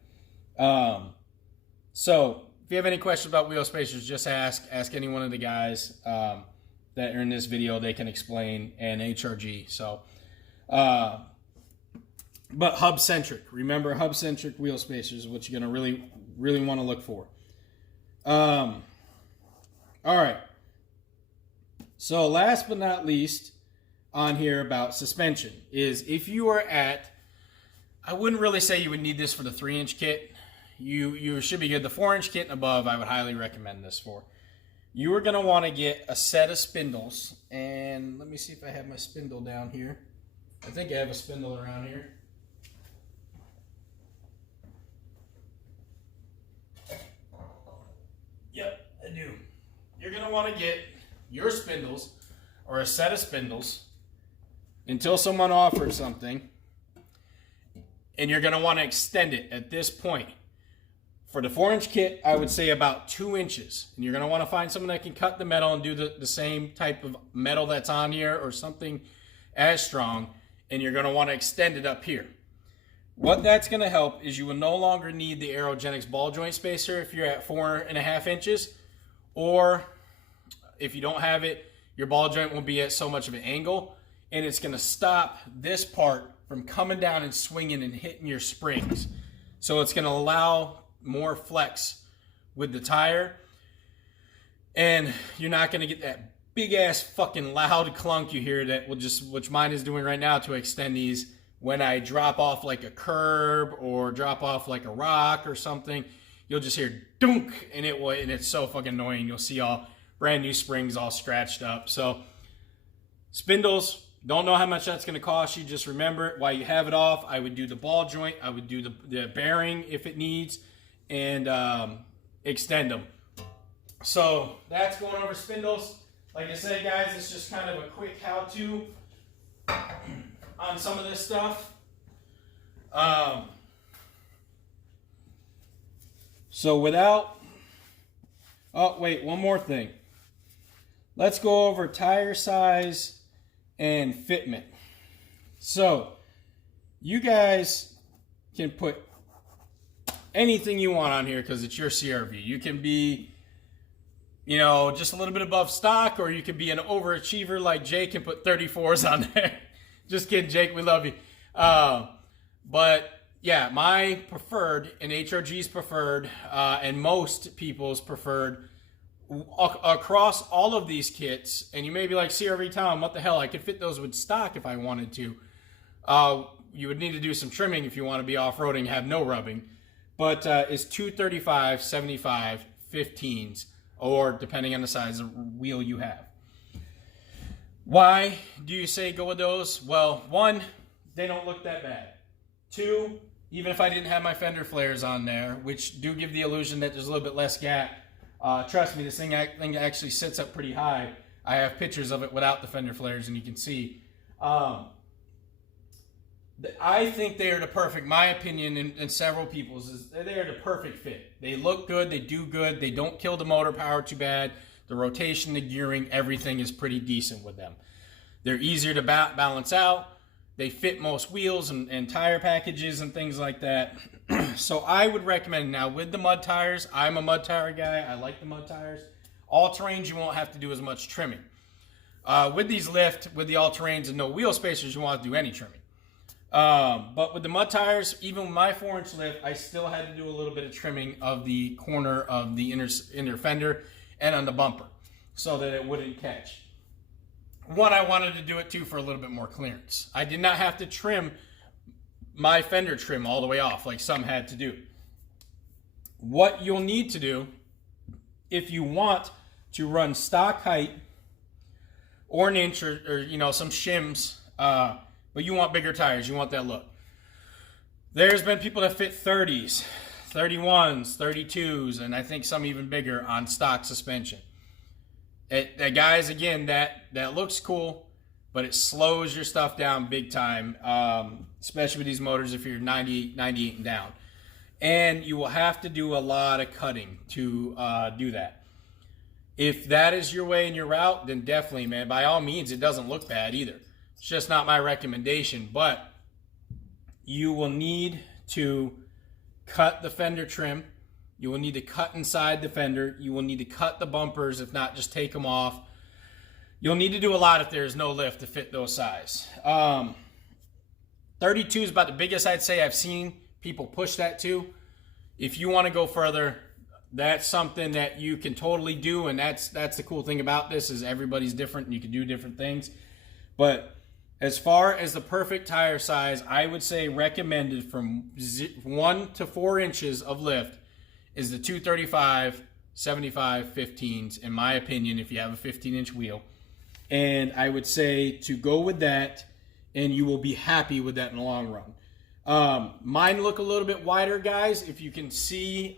So, if you have any questions about wheel spacers, just ask any one of the guys that are in this video. They can explain, and Hrg. So, but hub-centric. Remember, hub-centric wheel spacers is what you're going to really want to look for. All right. So last but not least on here about suspension is if you are at, I wouldn't really say you would need this for the 3-inch kit. You should be good. The 4-inch kit and above, I would highly recommend this for. You are going to want to get a set of spindles, and let me see if I have my spindle down here. I think I have a spindle around here. Yep, I do. You're going to want to get your spindles, or a set of spindles, until someone offers something, and you're going to want to extend it at this point. For the 4-inch kit, I would say about 2 inches. And you're going to want to find someone that can cut the metal and do the same type of metal that's on here, or something as strong, and you're going to want to extend it up here. What that's going to help is you will no longer need the Aerogenics ball joint spacer if you're at 4.5 inches, or if you don't have it, your ball joint won't be at so much of an angle, and it's going to stop this part from coming down and swinging and hitting your springs. So it's going to allow more flex with the tire, and you're not going to get that big ass fucking loud clunk you hear that will just, which mine is doing right now to extend these when I drop off like a curb or drop off like a rock or something. You'll just hear dunk, and it's so fucking annoying. You'll see all brand new springs all scratched up. So spindles, don't know how much that's going to cost you. Just remember it while you have it off. I would do the ball joint. I would do the bearing if it needs, and extend them. So that's going over spindles. Like I said, guys, it's just kind of a quick how-to on some of this stuff. So without, oh wait, one more thing. Let's go over tire size and fitment. So you guys can put anything you want on here because it's your CRV. You can be, you know, just a little bit above stock, or you can be an overachiever like Jake and put 34s on there. Just kidding, Jake, we love you. But yeah, my preferred and HRG's preferred, and most people's preferred across all of these kits, and you may be like, CRV Tom, what the hell? I could fit those with stock if I wanted to. You would need to do some trimming if you want to be off-roading, have no rubbing. But it's 235, 75, 15s, or depending on the size of wheel you have. Why do you say go with those? Well, one, they don't look that bad. Two, even if I didn't have my fender flares on there, which do give the illusion that there's a little bit less gap, trust me, this thing actually sits up pretty high. I have pictures of it without the fender flares, and you can see. I think they are the perfect, my opinion, and several people's, is they are the perfect fit. They look good, they do good, they don't kill the motor power too bad. The rotation, the gearing, everything is pretty decent with them. They're easier to balance out. They fit most wheels and tire packages and things like that. So I would recommend, now with the mud tires, I'm a mud tire guy, I like the mud tires. All-terrains, you won't have to do as much trimming. With these lift, with the all-terrains and no wheel spacers, you won't have to do any trimming. But with the mud tires, even with my 4-inch lift, I still had to do a little bit of trimming of the corner of the inner fender and on the bumper so that it wouldn't catch. One, I wanted to do it too for a little bit more clearance. I did not have to trim my fender trim all the way off like some had to do. What you'll need to do if you want to run stock height or an inch or you know, some shims, but you want bigger tires, you want that look. There's been people that fit 30s, 31s, 32s, and I think some even bigger on stock suspension. Guys, again, that looks cool, but it slows your stuff down big time, especially with these motors if you're 98 and down. And you will have to do a lot of cutting to do that. If that is your way and your route, then definitely, man, by all means, it doesn't look bad either. It's just not my recommendation, but you will need to cut the fender trim. You will need to cut inside the fender. You will need to cut the bumpers, if not, just take them off. You'll need to do a lot if there's no lift to fit those size. 32 is about the biggest I'd say I've seen people push that to. If you want to go further, that's something that you can totally do, and that's the cool thing about this is everybody's different and you can do different things. But as far as the perfect tire size, I would say recommended from 1 to 4 inches of lift is the 235, 75, 15s, in my opinion, if you have a 15-inch wheel. And I would say to go with that, and you will be happy with that in the long run. Mine look a little bit wider, guys. If you can see,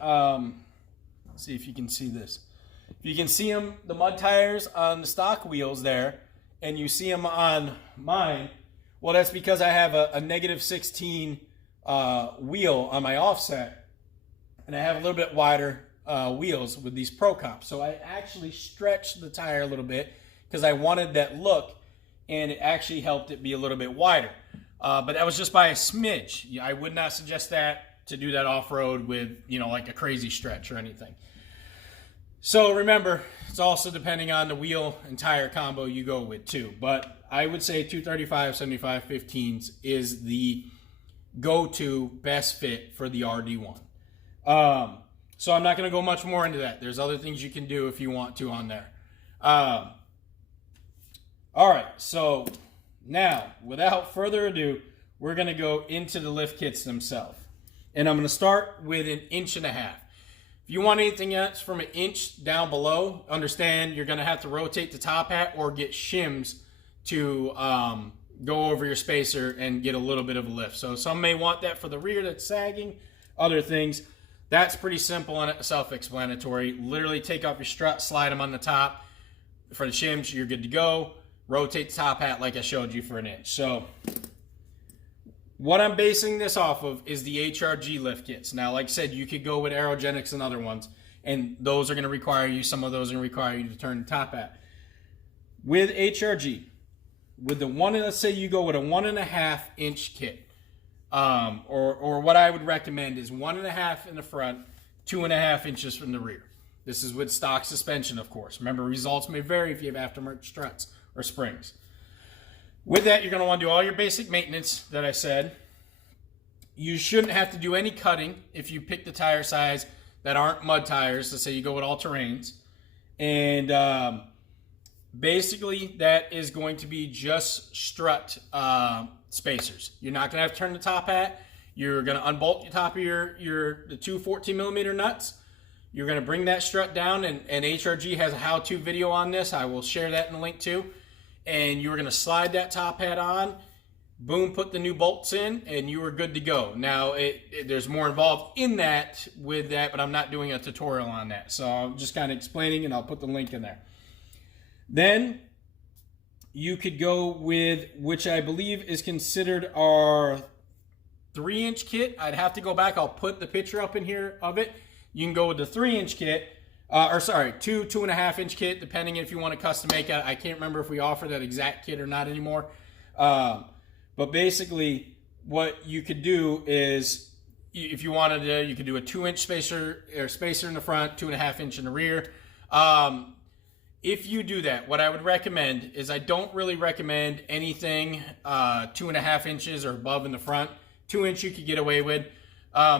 see if you can see this. If you can see them, the mud tires on the stock wheels there, and you see them on mine, well, that's because I have a negative 16 wheel on my offset. And I have a little bit wider wheels with these Pro Comps. So I actually stretched the tire a little bit because I wanted that look, and it actually helped it be a little bit wider. But that was just by a smidge. I would not suggest that to do that off-road with, you know, like a crazy stretch or anything. So remember, it's also depending on the wheel and tire combo you go with too. But I would say 235, 75, 15s is the go-to best fit for the RD1. So I'm not going to go much more into that. There's other things you can do if you want to on there. All right, so now, without further ado, we're going to go into the lift kits themselves. And I'm going to start with 1.5 inches. If you want anything else from 1 inch down below, understand you're going to have to rotate the top hat or get shims to go over your spacer and get a little bit of a lift. So some may want that for the rear that's sagging, other things. That's pretty simple and self-explanatory. Literally take off your strut, slide them on the top. For the shims, you're good to go. Rotate the top hat like I showed you for 1 inch. So what I'm basing this off of is the Hrg Lift Kits. Now, like I said, you could go with Aerogenics and other ones, and those are going to require you, some of those are going to require you to turn the top hat. With Hrg, with the one, let's say you go with a 1.5 inch kit. Or what I would recommend is 1.5 in the front, 2.5 inches from the rear. This is with stock suspension, of course. Remember, results may vary if you have aftermarket struts or springs. With that, you're going to want to do all your basic maintenance that I said. You shouldn't have to do any cutting if you pick the tire size that aren't mud tires. Let's say you go with all terrains. And basically that is going to be just strut spacers. You're not going to have to turn the top hat. You're going to unbolt the top of the two 14mm nuts. You're going to bring that strut down, and HRG has a how-to video on this. I will share that in the link too. And you're going to slide that top hat on, boom, put the new bolts in, and you are good to go. Now, there's more involved in that with that, but I'm not doing a tutorial on that. So I'm just kind of explaining, and I'll put the link in there. Then you could go with, which I believe is considered our 3-inch kit. I'd have to go back. I'll put the picture up in here of it. You can go with the 3-inch kit, or sorry, 2.5-inch kit, depending if you want to custom make it. I can't remember if we offer that exact kit or not anymore. But basically, what you could do is, if you wanted to, you could do a 2-inch spacer in the front, 2.5-inch in the rear. If you do that, what I would recommend is, I don't really recommend anything 2.5 inches or above in the front. 2-inch you could get away with.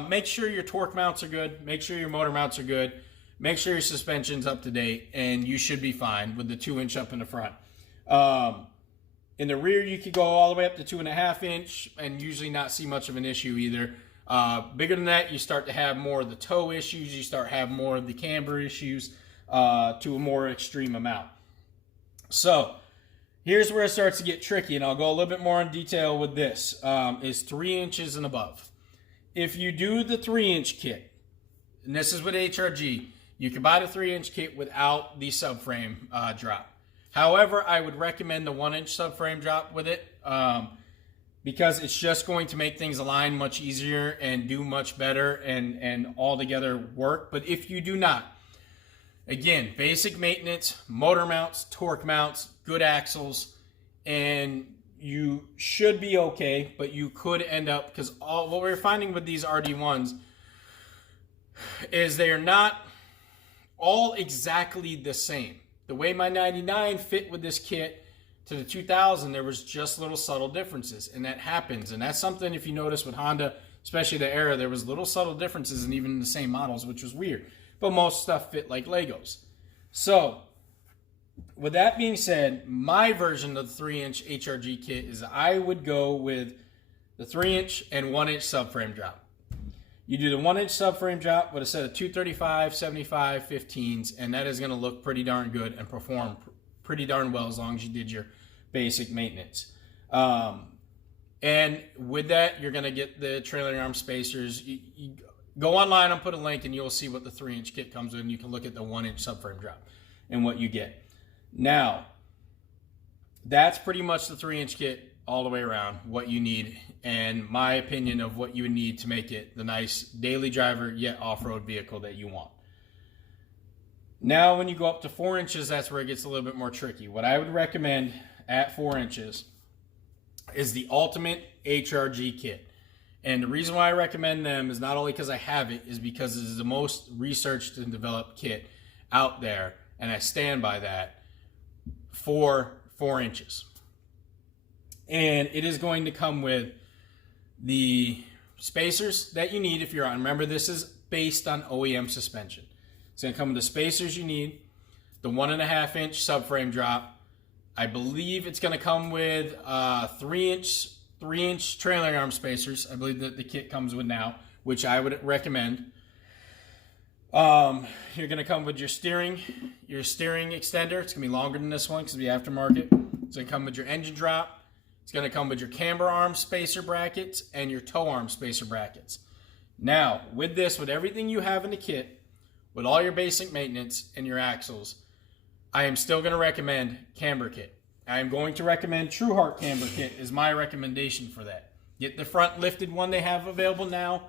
Make sure your torque mounts are good. Make sure your motor mounts are good. Make sure your suspension's up to date, and you should be fine with the 2-inch up in the front. In the rear, you could go all the way up to 2.5-inch and usually not see much of an issue either. Bigger than that, you start to have more of the toe issues. You start having more of the camber issues to a more extreme amount. So here's where it starts to get tricky, and I'll go a little bit more in detail with this, is 3 inches and above. If you do the 3-inch kit, and this is with HRG, you can buy the 3-inch kit without the subframe drop. However, I would recommend the 1-inch subframe drop with it, because it's just going to make things align much easier and do much better and all together work. But if you do not, again, basic maintenance, motor mounts, torque mounts, good axles, and you should be okay, but you could end up, because what we're finding with these RD1s is they are not all exactly the same. The way my 99 fit with this kit to the 2000, there was just little subtle differences, and that happens. And that's something, if you notice with Honda, especially the Era, there was little subtle differences, and even in the same models, which was weird. But most stuff fit like Legos. So with that being said, my version of the 3-inch HRG kit is, I would go with the 3-inch and 1-inch subframe drop. You do the 1-inch subframe drop with a set of 235, 75, 15s, and that is going to look pretty darn good and perform pretty darn well as long as you did your basic maintenance. And with that, you're going to get the trailing arm spacers. You go online and put a link, and you'll see what the 3-inch kit comes with, and you can look at the 1-inch subframe drop and what you get. Now, that's pretty much the 3-inch kit all the way around, what you need, and my opinion of what you would need to make it the nice daily driver yet off-road vehicle that you want. Now, when you go up to 4 inches, that's where it gets a little bit more tricky. What I would recommend at 4 inches is the Ultimate HRG kit. And the reason why I recommend them is not only because I have it, is because it is the most researched and developed kit out there, and I stand by that, for 4 inches. And it is going to come with the spacers that you need if you're on. Remember, this is based on OEM suspension. It's going to come with the spacers you need, the 1.5-inch subframe drop. I believe it's going to come with 3-inch trailing arm spacers. I believe that the kit comes with now, which I would recommend. You're going to come with your steering extender. It's going to be longer than this one because it'll be aftermarket. It's going to come with your engine drop. It's going to come with your camber arm spacer brackets and your toe arm spacer brackets. Now, with this, with everything you have in the kit, with all your basic maintenance and your axles, I am still going to recommend Camber Kit. I am going to recommend Trq Camber Kit is my recommendation for that. Get the front lifted one they have available now.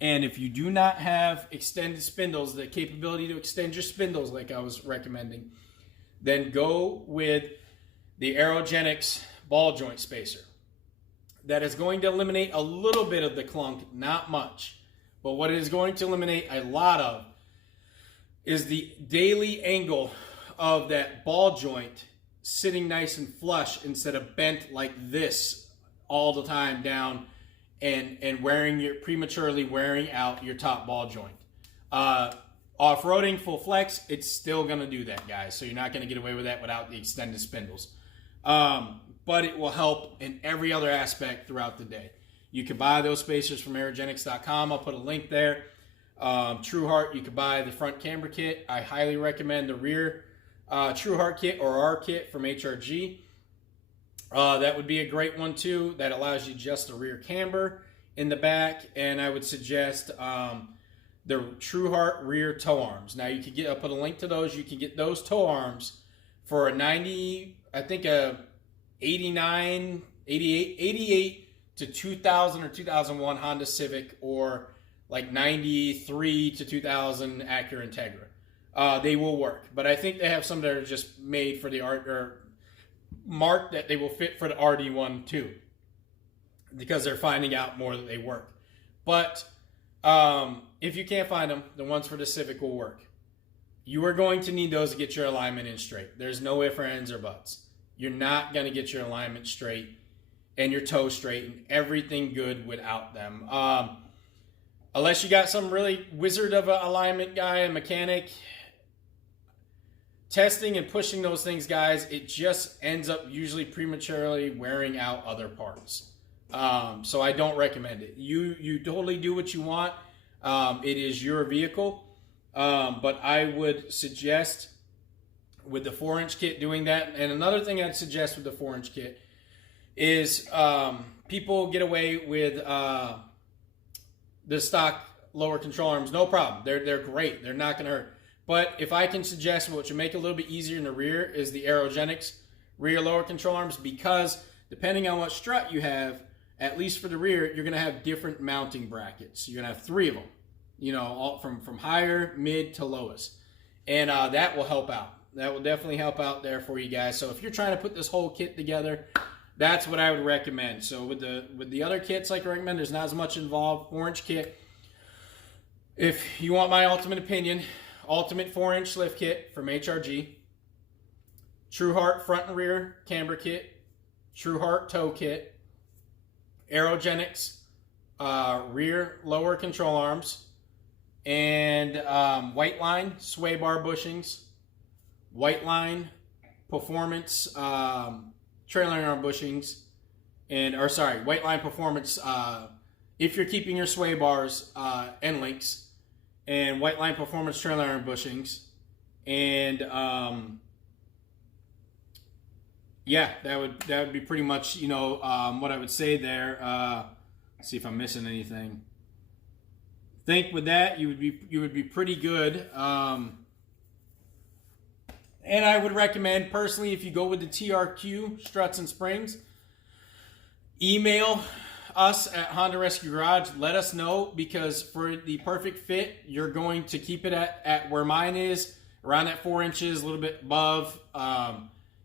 And if you do not have extended spindles, the capability to extend your spindles like I was recommending, then go with the Aerogenics ball joint spacer. That is going to eliminate a little bit of the clunk, not much. But what it is going to eliminate a lot of is the daily angle of that ball joint sitting nice and flush instead of bent like this all the time down and prematurely wearing out your top ball joint. Off-roading, full flex, it's still going to do that, guys. So you're not going to get away with that without the extended spindles. But it will help in every other aspect throughout the day. You can buy those spacers from Aerogenics.com. I'll put a link there. Trq, you can buy the front camber kit. I highly recommend the rear Trq kit or R kit from Hrg. That would be a great one too. That allows you just a rear camber in the back. And I would suggest the Trq rear tow arms. Now you can get, I'll put a link to those. You can get those tow arms for a 90, I think a 89, 88 to 2000 or 2001 Honda Civic, or like 93 to 2000 Acura Integra. They will work, but I think they have some that are just made for the art or marked that they will fit for the RD1 too, because they're finding out more that they work. But if you can't find them, the ones for the Civic will work. You are going to need those to get your alignment in straight. There's no ifs, ands, or buts. You're not going to get your alignment straight and your toe straight and everything good without them. Unless you got some really wizard of an alignment guy, a mechanic, testing and pushing those things, guys, it just ends up usually prematurely wearing out other parts. So I don't recommend it. You totally do what you want. It is your vehicle. But I would suggest with the 4-inch kit doing that. And another thing I'd suggest with the 4-inch kit is people get away with the stock lower control arms. No problem. They're great. They're not going to hurt. But if I can suggest what should make it a little bit easier in the rear is the Aerogenics rear lower control arms, because depending on what strut you have, at least for the rear, you're going to have different mounting brackets. You're going to have 3 of them, you know, all from higher, mid to lowest. And that will help out. That will definitely help out there for you guys. So if you're trying to put this whole kit together, that's what I would recommend. So with the other kits, like I recommend, there's not as much involved. 4-inch kit, if you want my ultimate opinion, ultimate 4-inch lift kit from Hrg, Trq front and rear camber kit, Trq tow kit, Aerogenics rear lower control arms, and white line sway bar bushings, white line performance trailing arm bushings, and white line performance if you're keeping your sway bars end links, and white line performance trailing arm bushings, and yeah, that would be pretty much, you know, what I would say there. Let's see if I'm missing anything. I think with that you would be pretty good. And I would recommend personally, if you go with the Trq Struts and Springs, email us at Honda Rescue Garage. Let us know, because for the perfect fit, you're going to keep it at where mine is, around that 4 inches, a little bit above.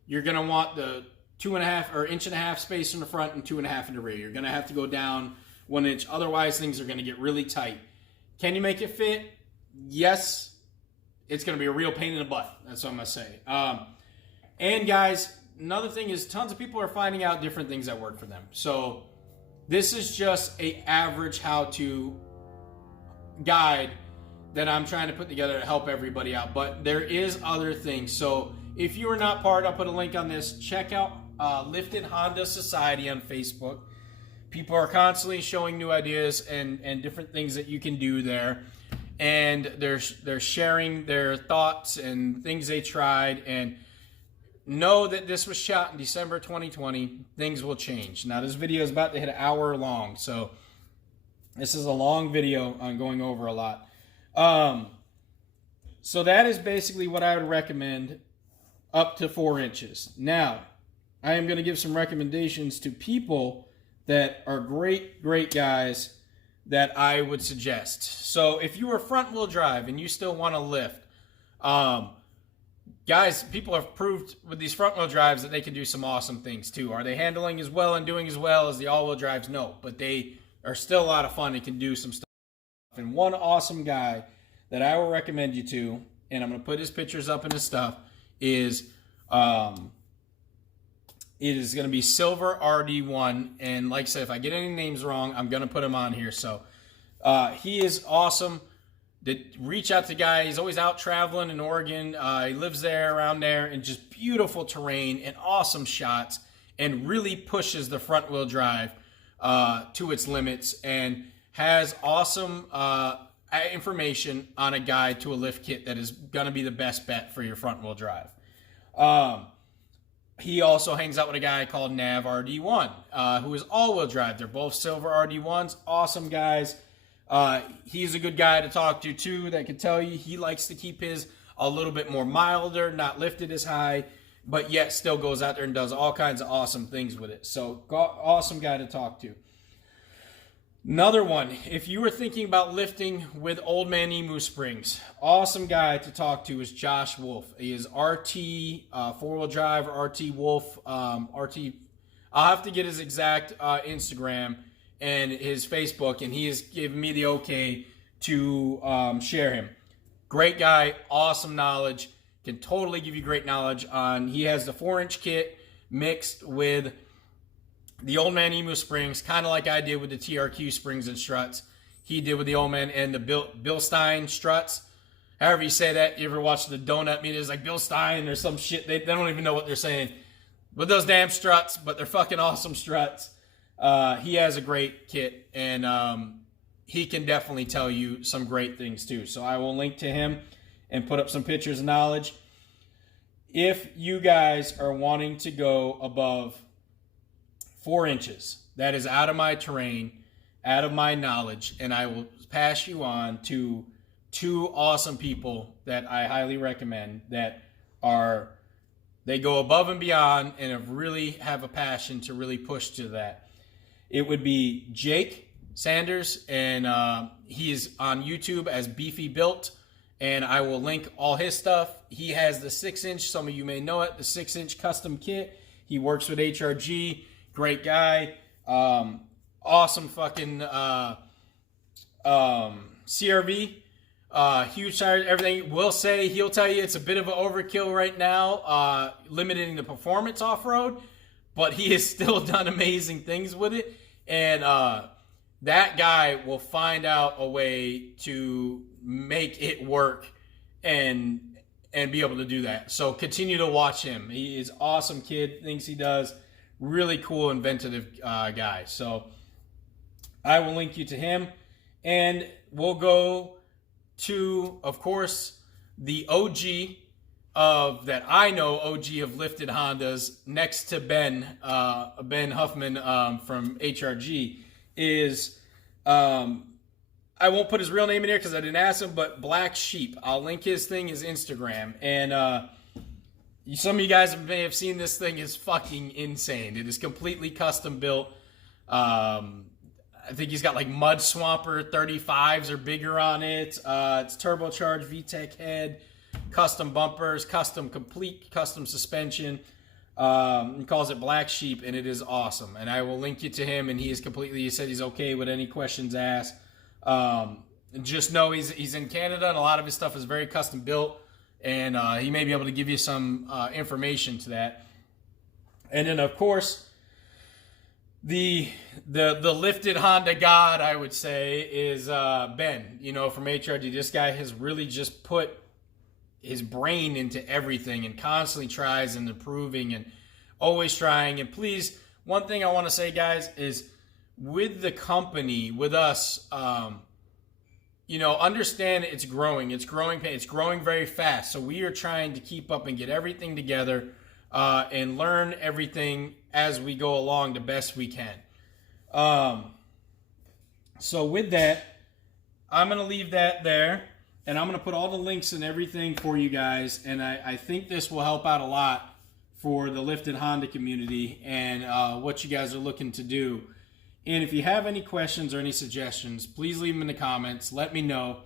You're going to want the 2.5 or 1.5 inch space in the front and 2.5 in the rear. You're going to have to go down 1 inch. Otherwise, things are going to get really tight. Can you make it fit? Yes. It's going to be a real pain in the butt. That's what I'm going to say. And guys, another thing is tons of people are finding out different things that work for them. So this is just a average how-to guide that I'm trying to put together to help everybody out. But there is other things. So if you are not part, I'll put a link on this. Check out Lifted Honda Society on Facebook. People are constantly showing new ideas and different things that you can do there. And they're sharing their thoughts and things they tried. And know that this was shot in December 2020. Things will change. Now, this video is about to hit an hour long. So this is a long video on going over a lot. So that is basically what I would recommend up to 4 inches. Now, I am going to give some recommendations to people that are great guys that I would suggest. So if you are front wheel drive and you still want to lift, guys, people have proved with these front wheel drives that they can do some awesome things too. Are they handling as well and doing as well as the all wheel drives? No, but they are still a lot of fun and can do some stuff. And one awesome guy that I will recommend you to, and I'm going to put his pictures up in his stuff, is it is going to be Silver RD1. And like I said, if I get any names wrong, I'm going to put him on here. So he is awesome. reach out to the guy. He's always out traveling in Oregon. He lives there, around there, and just beautiful terrain and awesome shots, and really pushes the front wheel drive to its limits, and has awesome information on a guide to a lift kit that is going to be the best bet for your front wheel drive. He also hangs out with a guy called Nav RD1, who is all-wheel drive. They're both silver RD1s, awesome guys. He's a good guy to talk to too, that can tell you he likes to keep his a little bit more milder, not lifted as high, but yet still goes out there and does all kinds of awesome things with it. So awesome guy to talk to. Another one, if you were thinking about lifting with Old Man Emu springs, awesome guy to talk to is Josh Wolfe. He is RT four-wheel drive, RT Wolfe, RT. I'll have to get his exact Instagram and his Facebook, and he has given me the okay to share him. Great guy, awesome knowledge, can totally give you great knowledge on. He has the 4-inch kit mixed with the Old Man Emu springs, kind of like I did with the Trq springs and struts. He did with the Old Man and the Bill Stein struts. However you say that. You ever watch the donut meet? It's like Bill Stein or some shit. They don't even know what they're saying with those damn struts, but they're fucking awesome struts. He has a great kit, and he can definitely tell you some great things too. So I will link to him and put up some pictures of knowledge. If you guys are wanting to go above 4 inches, that is out of my terrain, out of my knowledge, and I will pass you on to two awesome people that I highly recommend that they go above and beyond and really have a passion to really push to that. It would be Jake Sanders, and he is on YouTube as Beefy Built, and I will link all his stuff. He has the 6-inch, some of you may know it, the 6-inch custom kit. He works with Hrg. Great guy, awesome fucking CRV, huge tires, everything. Will say he'll tell you it's a bit of an overkill right now, limiting the performance off-road, but he has still done amazing things with it, and that guy will find out a way to make it work and be able to do that. So continue to watch him. He is awesome kid, things he does. Really cool, inventive guy. So I will link you to him. And we'll go to, of course, the OG of that I know, OG of lifted Hondas, next to Ben Huffman from Hrg, is, I won't put his real name in here because I didn't ask him, but Black Sheep. I'll link his thing, his Instagram. And some of you guys may have seen this thing. Is fucking insane. It is completely custom built. I think he's got like Mud Swamper 35s or bigger on it. It's turbocharged VTEC head, custom bumpers, complete custom suspension. He calls it Black Sheep, and it is awesome. And I will link you to him, and he said he's okay with any questions asked. Just know he's in Canada, and a lot of his stuff is very custom built. And he may be able to give you some information to that. And then, of course, the lifted Honda god, I would say, is Ben, from Hrg. This guy has really just put his brain into everything and constantly tries and improving and always trying. And please, one thing I want to say, guys, is with the company, with us, understand it's growing. It's growing very fast. So we are trying to keep up and get everything together and learn everything as we go along the best we can. So with that, I'm going to leave that there. And I'm going to put all the links and everything for you guys. And I think this will help out a lot for the lifted Honda community and what you guys are looking to do. And if you have any questions or any suggestions, please leave them in the comments. Let me know.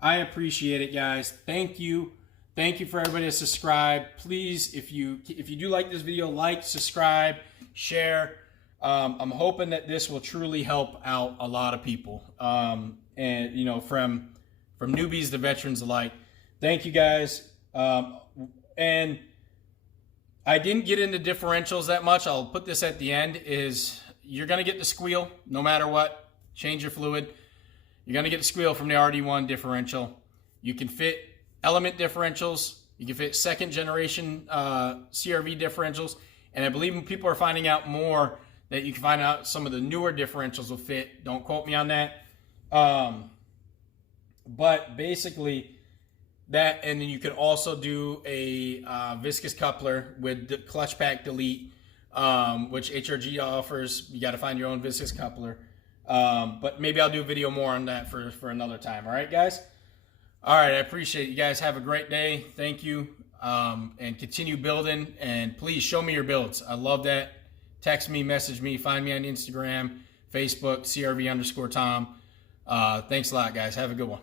I appreciate it, guys. Thank you. Thank you for everybody to subscribe. Please, if you do like this video, like, subscribe, share. I'm hoping that this will truly help out a lot of people. And from newbies to veterans alike. Thank you, guys. And I didn't get into differentials that much. I'll put this at the end. You're going to get the squeal no matter what. Change your fluid. You're going to get the squeal from the RD1 differential. You can fit element differentials. You can fit second generation CRV differentials. And I believe people are finding out more that you can find out some of the newer differentials will fit. Don't quote me on that. But basically that, and then you could also do a viscous coupler with the clutch pack delete, which HRG offers. You got to find your own viscous coupler. But maybe I'll do a video more on that for another time. All right, guys? All right, I appreciate it. You guys have a great day. Thank you. And continue building. And please show me your builds. I love that. Text me, message me, find me on Instagram, Facebook, CRV_Tom. Thanks a lot, guys. Have a good one.